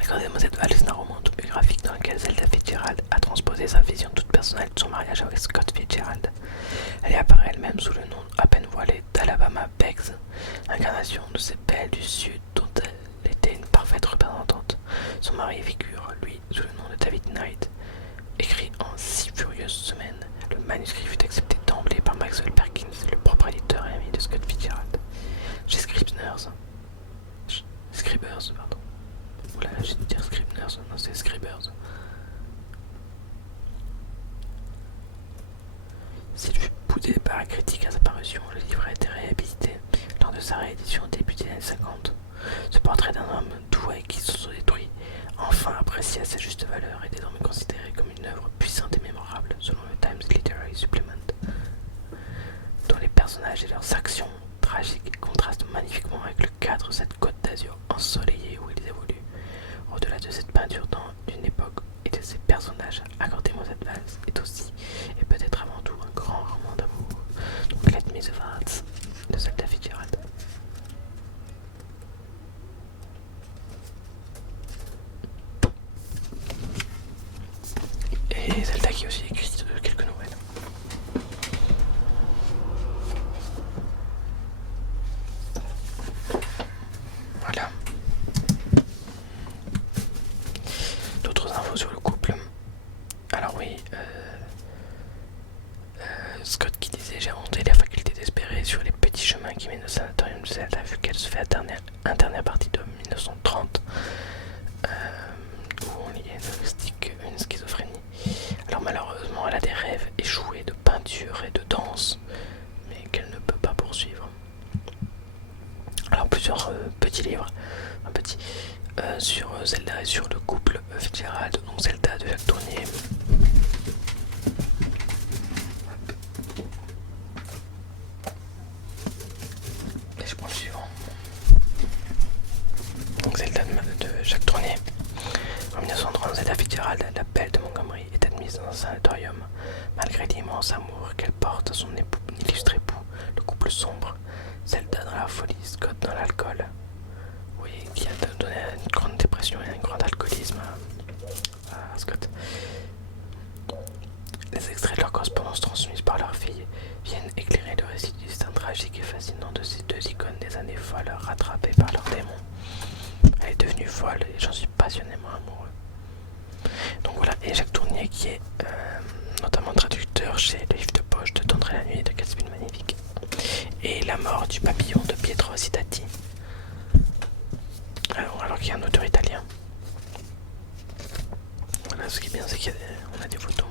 Accordez-moi cette valse, c'est un roman autobiographique dans lequel Zelda Fitzgerald a transposé sa vision toute personnelle de son mariage avec Scott Fitzgerald. Elle y apparaît elle-même sous le nom à peine voilé d'Alabama Beggs, incarnation de ces belles du Sud dont elle était une parfaite représentante. Son mari figure, lui, sous le nom de David Knight. Écrit en 6 furieuses semaines, le manuscrit fut accepté d'emblée par Maxwell Perkins, le propre éditeur et ami de Scott Fitzgerald. Chez Scribners, pardon. Oula, j'ai dû dire Scribners, non c'est Scribers. S'il fut boudé par la critique à sa sa réédition au début des années 50. Ce portrait d'un homme doux et qui s'autodétruit, enfin apprécié à sa juste valeur, est désormais considéré comme une œuvre puissante et mémorable, selon le Times Literary Supplement, dont les personnages et leurs actions tragiques contrastent magnifiquement avec le cadre de cette côte d'Azur ensoleillée où ils évoluent. Au-delà de cette peinture d'une époque et de ses personnages, accordez-moi cette valse est aussi, et peut-être avant tout, un grand roman d'amour. Donc Let Me the Vats de Zelda Fitzgerald. Et Zelda qui a aussi écrit quelques nouvelles. Voilà. D'autres infos sur le couple. Alors oui, Scott qui disait j'ai honté la faculté d'espérer sur les petits chemins qui mènent au sanatorium de Zelda vu qu'elle se fait interner à partir de 1930 où on y diagnostique une schizophrénie. Alors malheureusement elle a des rêves échoués de peinture et de danse mais qu'elle ne peut pas poursuivre. Alors plusieurs petits livres, sur Zelda et sur le couple Fitzgerald, donc Zelda de Jacques Tournier. Et je prends le suivant. Donc Zelda de Jacques Tournier. En 1930, Zelda Fitzgerald, la belle de Montgomery, est admise dans un sanatorium. Malgré l'immense amour qu'elle porte à son illustre époux, le couple sombre, Zelda dans la folie, Scott dans l'alcool. Oui, qui a donné une grande dépression et un grand alcoolisme à Scott. Les extraits de leur correspondance transmise par leur fille viennent éclairer le récit du destin tragique et fascinant de ces deux icônes des années folles rattrapées par leurs démons. Elle est devenue folle et j'en suis passionnément amoureux. Donc voilà, et Jacques Tournier qui est notamment traducteur chez Le Livre de Poche de Tendre la Nuit et de Gatsby le Magnifique. Et La mort du papillon de Pietro Citati. Alors qu'il y a un auteur italien. Voilà, ce qui est bien, c'est qu'on a des photos.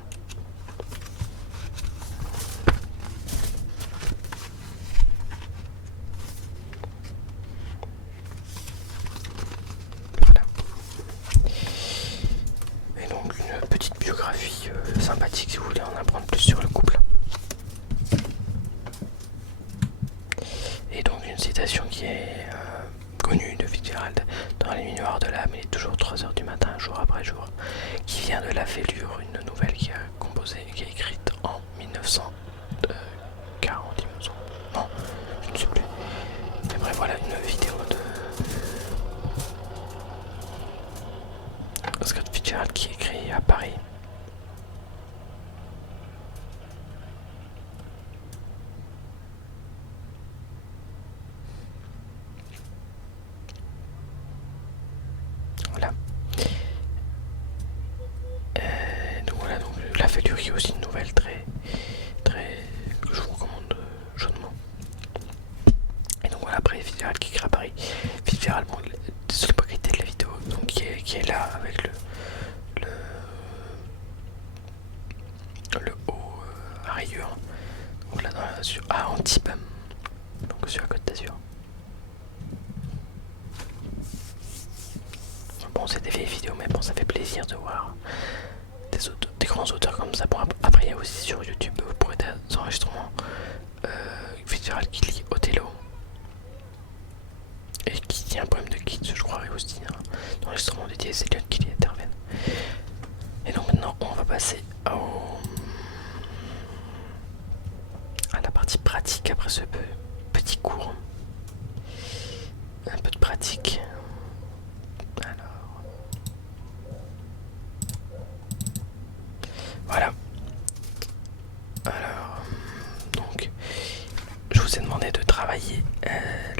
Voilà. Et donc une petite biographie sympathique si vous voulez en apprendre plus sur le couple. Et donc une citation qui est connue de Fitzgerald dans Les Nuits Noires de l'âme, il est toujours 3h du matin, jour après jour, qui vient de La Fêlure, une nouvelle qui a écrite en 1940, il me semble. Non, je ne sais plus. Mais bref, voilà une vidéo de Scott Fitzgerald qui écrit à Paris. Voilà. Donc voilà, donc La Fêlure qui est aussi une nouvelle très que je vous recommande chaudement. Et donc voilà, après Fitzgerald qui écrit à Paris. Fitzgerald, bon, désolé pas qualité de la vidéo, donc qui est là avec le haut à rayures. Donc là à Antibes, donc sur la Côte d'Azur. Bon, c'est des vieilles vidéos, mais bon, ça fait plaisir de voir des grands auteurs comme ça. Bon, après, il y a aussi sur YouTube, vous pourrez des enregistrements. Fitzgerald qui lit Othello. Et qui dit un poème de Keats, je crois, et aussi un enregistrement de T.S. Eliot qui y interviennent. Et donc maintenant, on va passer à la partie pratique après ce petit cours. Un peu de pratique. Alors. Voilà. Alors. Donc. Je vous ai demandé de travailler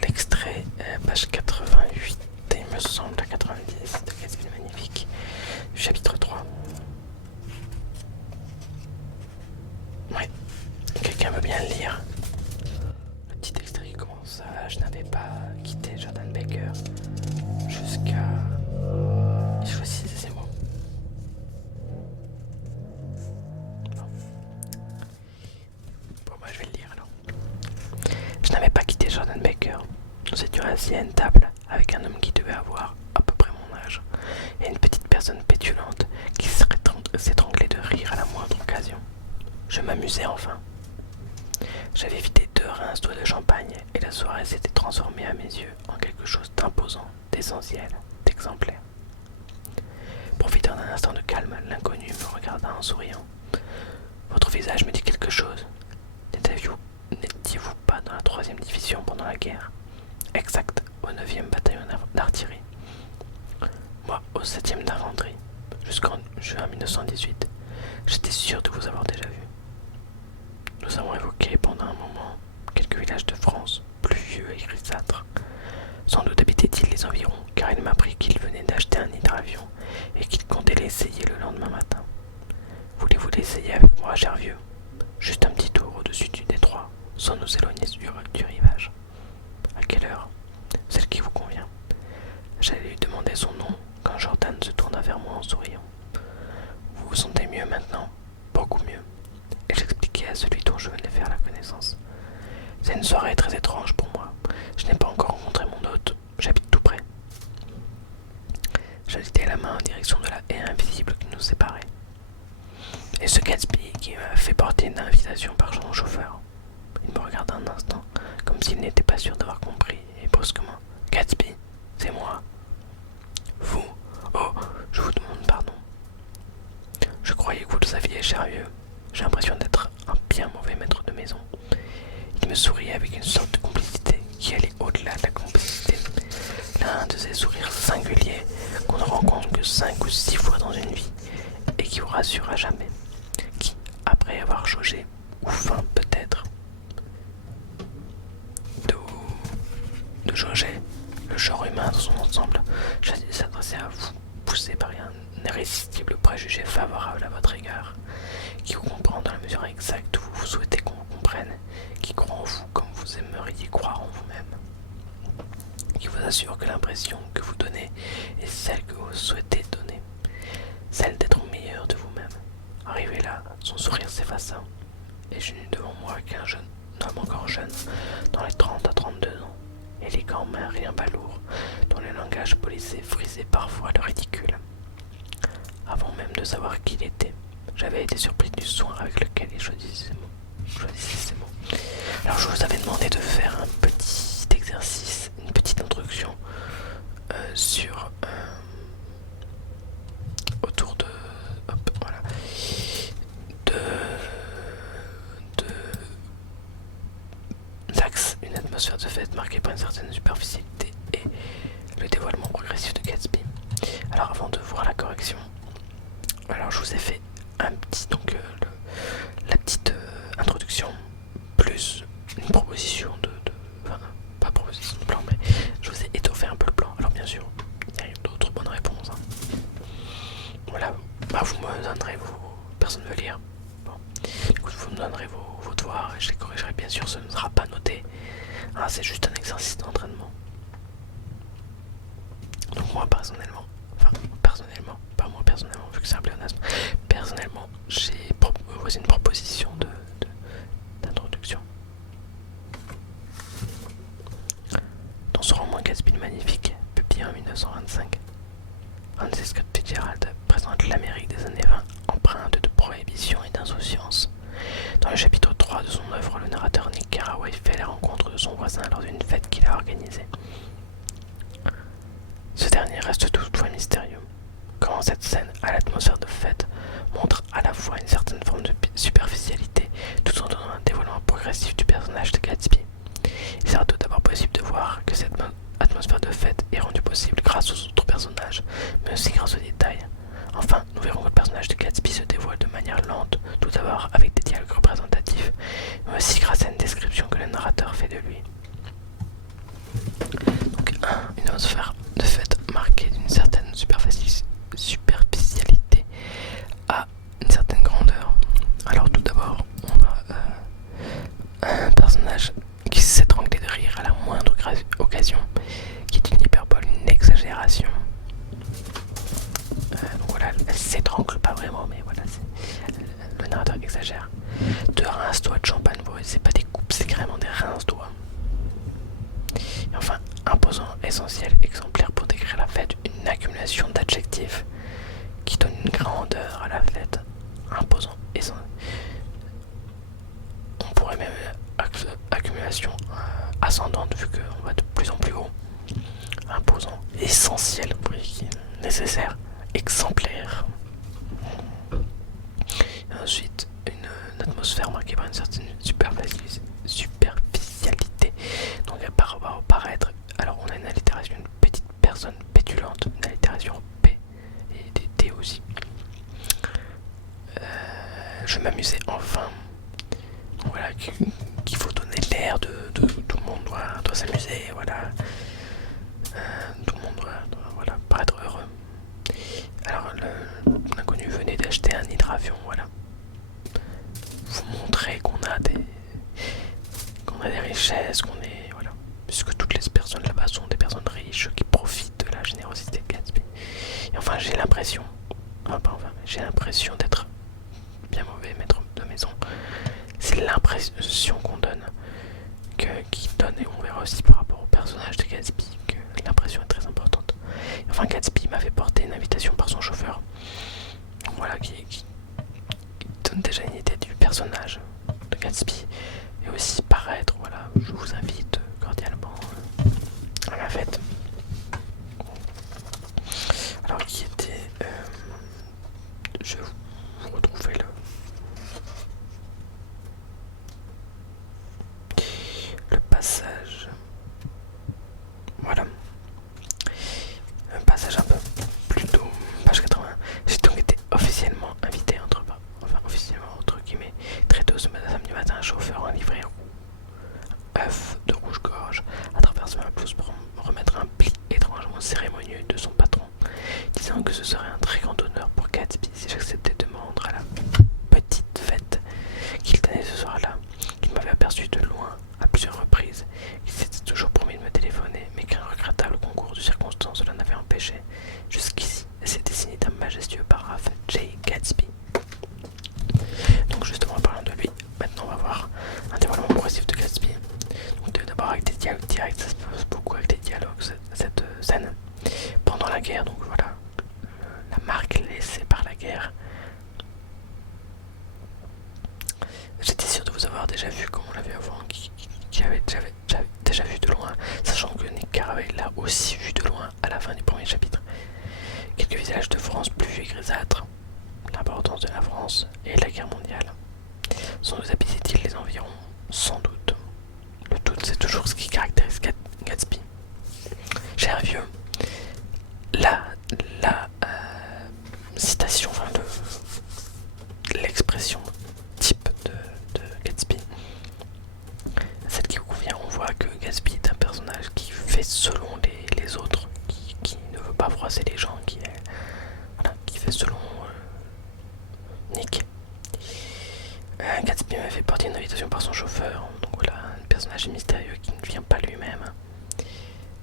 l'extrait page 88, il me semble, à 90 de Gatsby le Magnifique, du chapitre 3. Ouais. Quelqu'un veut bien le lire? Le petit extrait qui commence à je n'avais pas quitté Jordan Baker jusqu'à. Il choisit ces mots. Bon bah je vais le lire alors. Je n'avais pas quitté Jordan Baker nous étions assis à une table avec un homme qui devait avoir à peu près mon âge et une petite personne pétulante qui s'étranglait de rire à la moindre occasion. Je m'amusais enfin. J'avais vidé 2 rinces d'eau de champagne et la soirée s'était transformée à mes yeux en quelque chose d'imposant, d'essentiel, d'exemplaire. Profitant d'un instant de calme, l'inconnu me regarda en souriant. Votre visage me dit quelque chose. N'étiez-vous pas dans la 3e division pendant la guerre? Exact, au 9e bataillon d'artillerie. Moi, au 7e d'infanterie, jusqu'en juin 1918. J'étais sûr de vous avoir déjà vu. Nous avons évoqué pendant un moment quelques villages de France, pluvieux et grisâtres. Sans doute habitait-il les environs, car il m'apprit qu'il venait d'acheter un hydravion et qu'il comptait l'essayer le lendemain matin. Voulez-vous l'essayer avec moi, cher vieux? Juste un petit tour au-dessus du détroit, sans nous éloigner du rivage. À quelle heure? Celle qui vous convient. J'allais lui demander son nom quand Jordan se tourna vers moi en souriant. Vous vous sentez mieux maintenant? Beaucoup mieux. Et j'expliquai à celui dont je venais faire la connaissance. C'est une soirée très étrange pour moi. Je n'ai pas encore rencontré mon hôte. J'habite tout près. J'agitai la main en direction de la haie invisible qui nous séparait. Et ce Gatsby qui m'a fait porter une invitation par son chauffeur. Il me regarda un instant, comme s'il n'était pas sûr d'avoir compris, et brusquement. Gatsby, c'est moi. Vous? Oh, je vous demande pardon. Je croyais que vous le saviez, cher vieux. J'ai l'impression d'être un bien mauvais maître de maison. Il me souriait avec une sorte de complicité qui allait au-delà de la complicité. L'un de ces sourires singuliers qu'on ne rencontre que 5 ou 6 fois dans une vie et qui vous rassure à jamais. Qui, après avoir jaugé, ou faim peut-être, de jauger le genre humain dans son ensemble, j'ai s'adresser à vous, poussé par un irrésistible préjugé favorable à votre égard, qui vous comprend dans la mesure exacte où vous souhaitez qu'on vous comprenne, qui croit en vous comme vous aimeriez croire en vous-même, qui vous assure que l'impression que vous donnez est celle que vous souhaitez donner, celle d'être meilleur de vous-même. Arrivé là, son sourire s'effaça, et je n'eus devant moi qu'un jeune homme encore jeune, dans les 30 à 32 ans, élégant mais rien balourd, dont le langage policé frisait parfois le ridicule. Avant même de savoir qui il était, j'avais été surpris du soin avec lequel il choisissait ces mots. Alors je vous avais demandé de faire un petit exercice, une petite introduction sur autour de voilà d'axes, une atmosphère de fête marquée par une certaine superficialité et le dévoilement progressif de Gatsby. Alors avant de voir la correction, alors je vous ai fait un petit la petite introduction plus une proposition enfin pas proposition de plan, mais je vous ai étoffé un peu le plan. Alors bien sûr il y a d'autres bonnes réponses, hein. Voilà, bah vous me donnerez personne ne veut lire, bon, écoute, vous me donnerez vos devoirs et je les corrigerai bien sûr, ce ne sera pas noté, hein, c'est juste un exercice d'entraînement. Donc moi personnellement, pas moi personnellement vu que c'est un pléonasme, personnellement j'ai proposé une proposition d'introduction. Dans son roman Gatsby le Magnifique, publié en 1925, Francis Scott Fitzgerald présente l'Amérique des années 20 empreinte de prohibition et d'insouciance. Dans le chapitre 3 de son œuvre, le narrateur Nick Carraway fait la rencontre de son voisin lors d'une fête qu'il a organisée. Ce dernier reste toutefois mystérieux. Comment cette scène, à l'atmosphère de fête, montre à la fois une certaine forme de superficialité, tout en donnant un dévoilement progressif du personnage de Gatsby. Il sera tout d'abord possible de voir que cette atmosphère de fête est rendue possible grâce aux autres personnages, mais aussi grâce aux détails. Enfin, nous verrons que le personnage de Gatsby se dévoile de manière lente, tout d'abord avec des dialogues représentatifs, mais aussi grâce à une description que le narrateur fait de lui. Donc, une atmosphère de fête marquée d'une certaine superficialité à une certaine grandeur. Alors tout d'abord, on a un personnage qui s'étranglait de rire à la moindre occasion, qui est une hyperbole, une exagération. Donc voilà, elle s'étrangle pas vraiment, mais voilà, le narrateur exagère. 2 rince-doigts de champagne, c'est pas des coupes, c'est carrément des rince-doigts. Et enfin, essentiel, exemplaire pour décrire la fête, une accumulation d'adjectifs qui donne une grandeur à la fête, imposant et sans... On pourrait même accumulation ascendante vu qu'on va de plus en plus haut, imposant, essentiel, oui, nécessaire, exemplaire. Et ensuite, une atmosphère marquée par une certaine superficialité. Donc elle va apparaître. Alors on a une allitération, une petite personne pétulante, une allitération P et des T aussi. Je m'amusais enfin. Voilà, qu'il faut donner l'air de tout le monde doit s'amuser, voilà. Tout le monde doit paraître heureux. Alors l'inconnu venait d'acheter un hydravion, voilà. Vous montrer qu'on a des richesses, qu'on est, voilà. Puisque toutes les personnes là-bas sont des personnes riches qui profitent de la générosité de Gatsby. Et enfin j'ai l'impression, j'ai l'impression d'être bien mauvais maître de maison. C'est l'impression qu'on donne, qui donne, et on verra aussi par rapport au personnage de Gatsby, que l'impression est très importante. Et enfin Gatsby m'avait porté une invitation par son chauffeur, voilà, qui donne déjà une idée du personnage de Gatsby, et aussi paraître, voilà, je vous invite cordialement à la fête. Alors qui était, je vais vous retrouver le passage, voilà, un passage un peu plus tôt, page 80. J'ai donc été officiellement invité officiellement entre guillemets, très tôt ce samedi matin, un chauffeur en livrée œuf de rouge-gorge a traversé ma blouse pour me remettre un pli étrangement cérémonieux de son patron, disant que ce serait un très grand honneur pour Gatsby si j'acceptais de me rendre à la petite fête qu'il tenait ce soir-là, qu'il m'avait aperçu de loin à plusieurs reprises, qu'il s'était toujours promis de me téléphoner, mais qu'un regrettable concours de circonstances l'en avait empêché jusqu'ici, et c'était signé d'un majestueux paraphe J. Gatsby. Donc justement en parlant de lui, maintenant on va voir un développement progressif de Gatsby. Donc d'abord avec des dialogues directs, ça se passe beaucoup avec des dialogues cette scène. Pendant la guerre, donc voilà, la marque laissée par la guerre. J'étais sûr de vous avoir déjà vu comme on l'avait avant, qui avait déjà vu de loin, sachant que Nick Carraway l'a aussi vu de loin à la fin du premier chapitre. Quelques visages de France pluvieux et grisâtres, l'importance de la France et la guerre mondiale. Sans doute habitait-il les environs, sans doute. Le doute, c'est toujours ce qui caractérise Gatsby. Cher vieux, la citation, enfin l'expression type de Gatsby, celle qui vous convient, on voit que Gatsby est un personnage qui fait selon les autres, qui ne veut pas froisser les gens, qui fait selon Nick. Gatsby m'a fait porter une invitation par son chauffeur, donc voilà, un personnage mystérieux qui ne vient pas lui-même.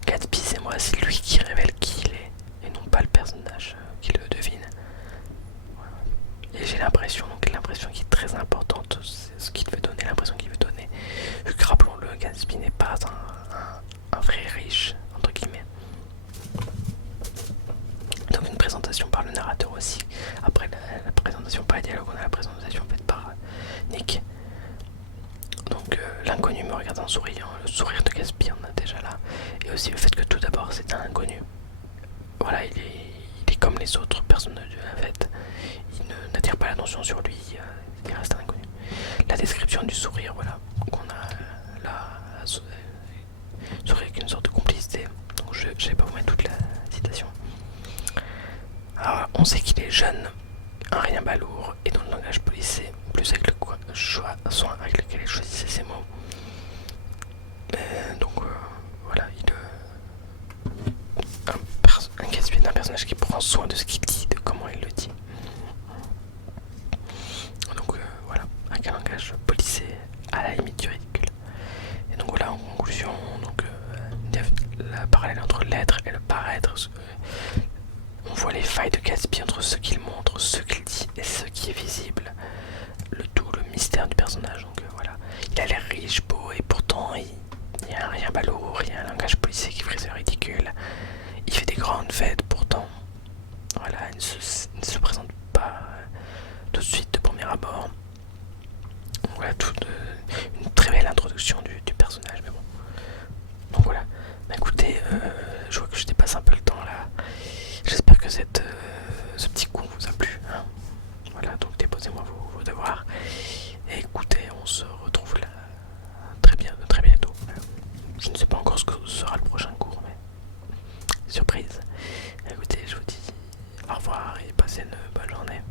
Gatsby, c'est moi, c'est lui qui révèle qui il est, et non pas le personnage qui le devine. Voilà. Et j'ai l'impression qui est très importante, c'est ce qu'il veut donner, l'impression qu'il veut donner. Vu que rappelons-le, Gatsby n'est pas un vrai riche, entre guillemets. Donc une présentation par le narrateur aussi. Après la présentation par les dialogues, on a la présentation faite par Nick. Donc l'inconnu me regarde en souriant, le sourire de Gatsby on a déjà là. Et aussi le fait que tout d'abord c'est un inconnu. Voilà, il est comme les autres personnages de la fête. Il n'attire pas l'attention sur lui, il reste un inconnu. La description du sourire, voilà, qu'on a là, sourire avec une sorte de complicité. Donc je ne vais pas vous mettre toute la citation. Alors, on sait qu'il est jeune, un rien balourd, et dans le langage policé, plus avec le soin avec lequel il choisissait ses mots. Donc voilà, un Gatsby est un personnage qui prend soin de ce qu'il dit, de comment il le dit. Donc voilà, avec un langage policé à la limite du ridicule. Et donc voilà, en conclusion, donc la parallèle entre l'être et le paraître. On voit les failles de Gatsby entre ce qu'il montre, ce qu'il dit et ce qui est visible. Le tout, le mystère du personnage. Donc voilà, il a l'air riche, beau, et pourtant il y rien ballot, rien langage policier qui ferait ça ridicule. Il fait des grandes fêtes pourtant. Voilà, il ne se présente pas tout de suite de premier abord. Voilà, une très belle introduction du personnage, mais bon. Donc voilà, bah, écoutez, je vois que je dépasse un peu le temps là. J'espère que ce petit coup vous a plu. Hein. Voilà, donc déposez-moi vos devoirs. Et écoutez, on se retrouve là très bientôt. Je ne sais pas encore ce que sera le prochain cours, mais surprise. Écoutez, je vous dis au revoir et passez une bonne journée.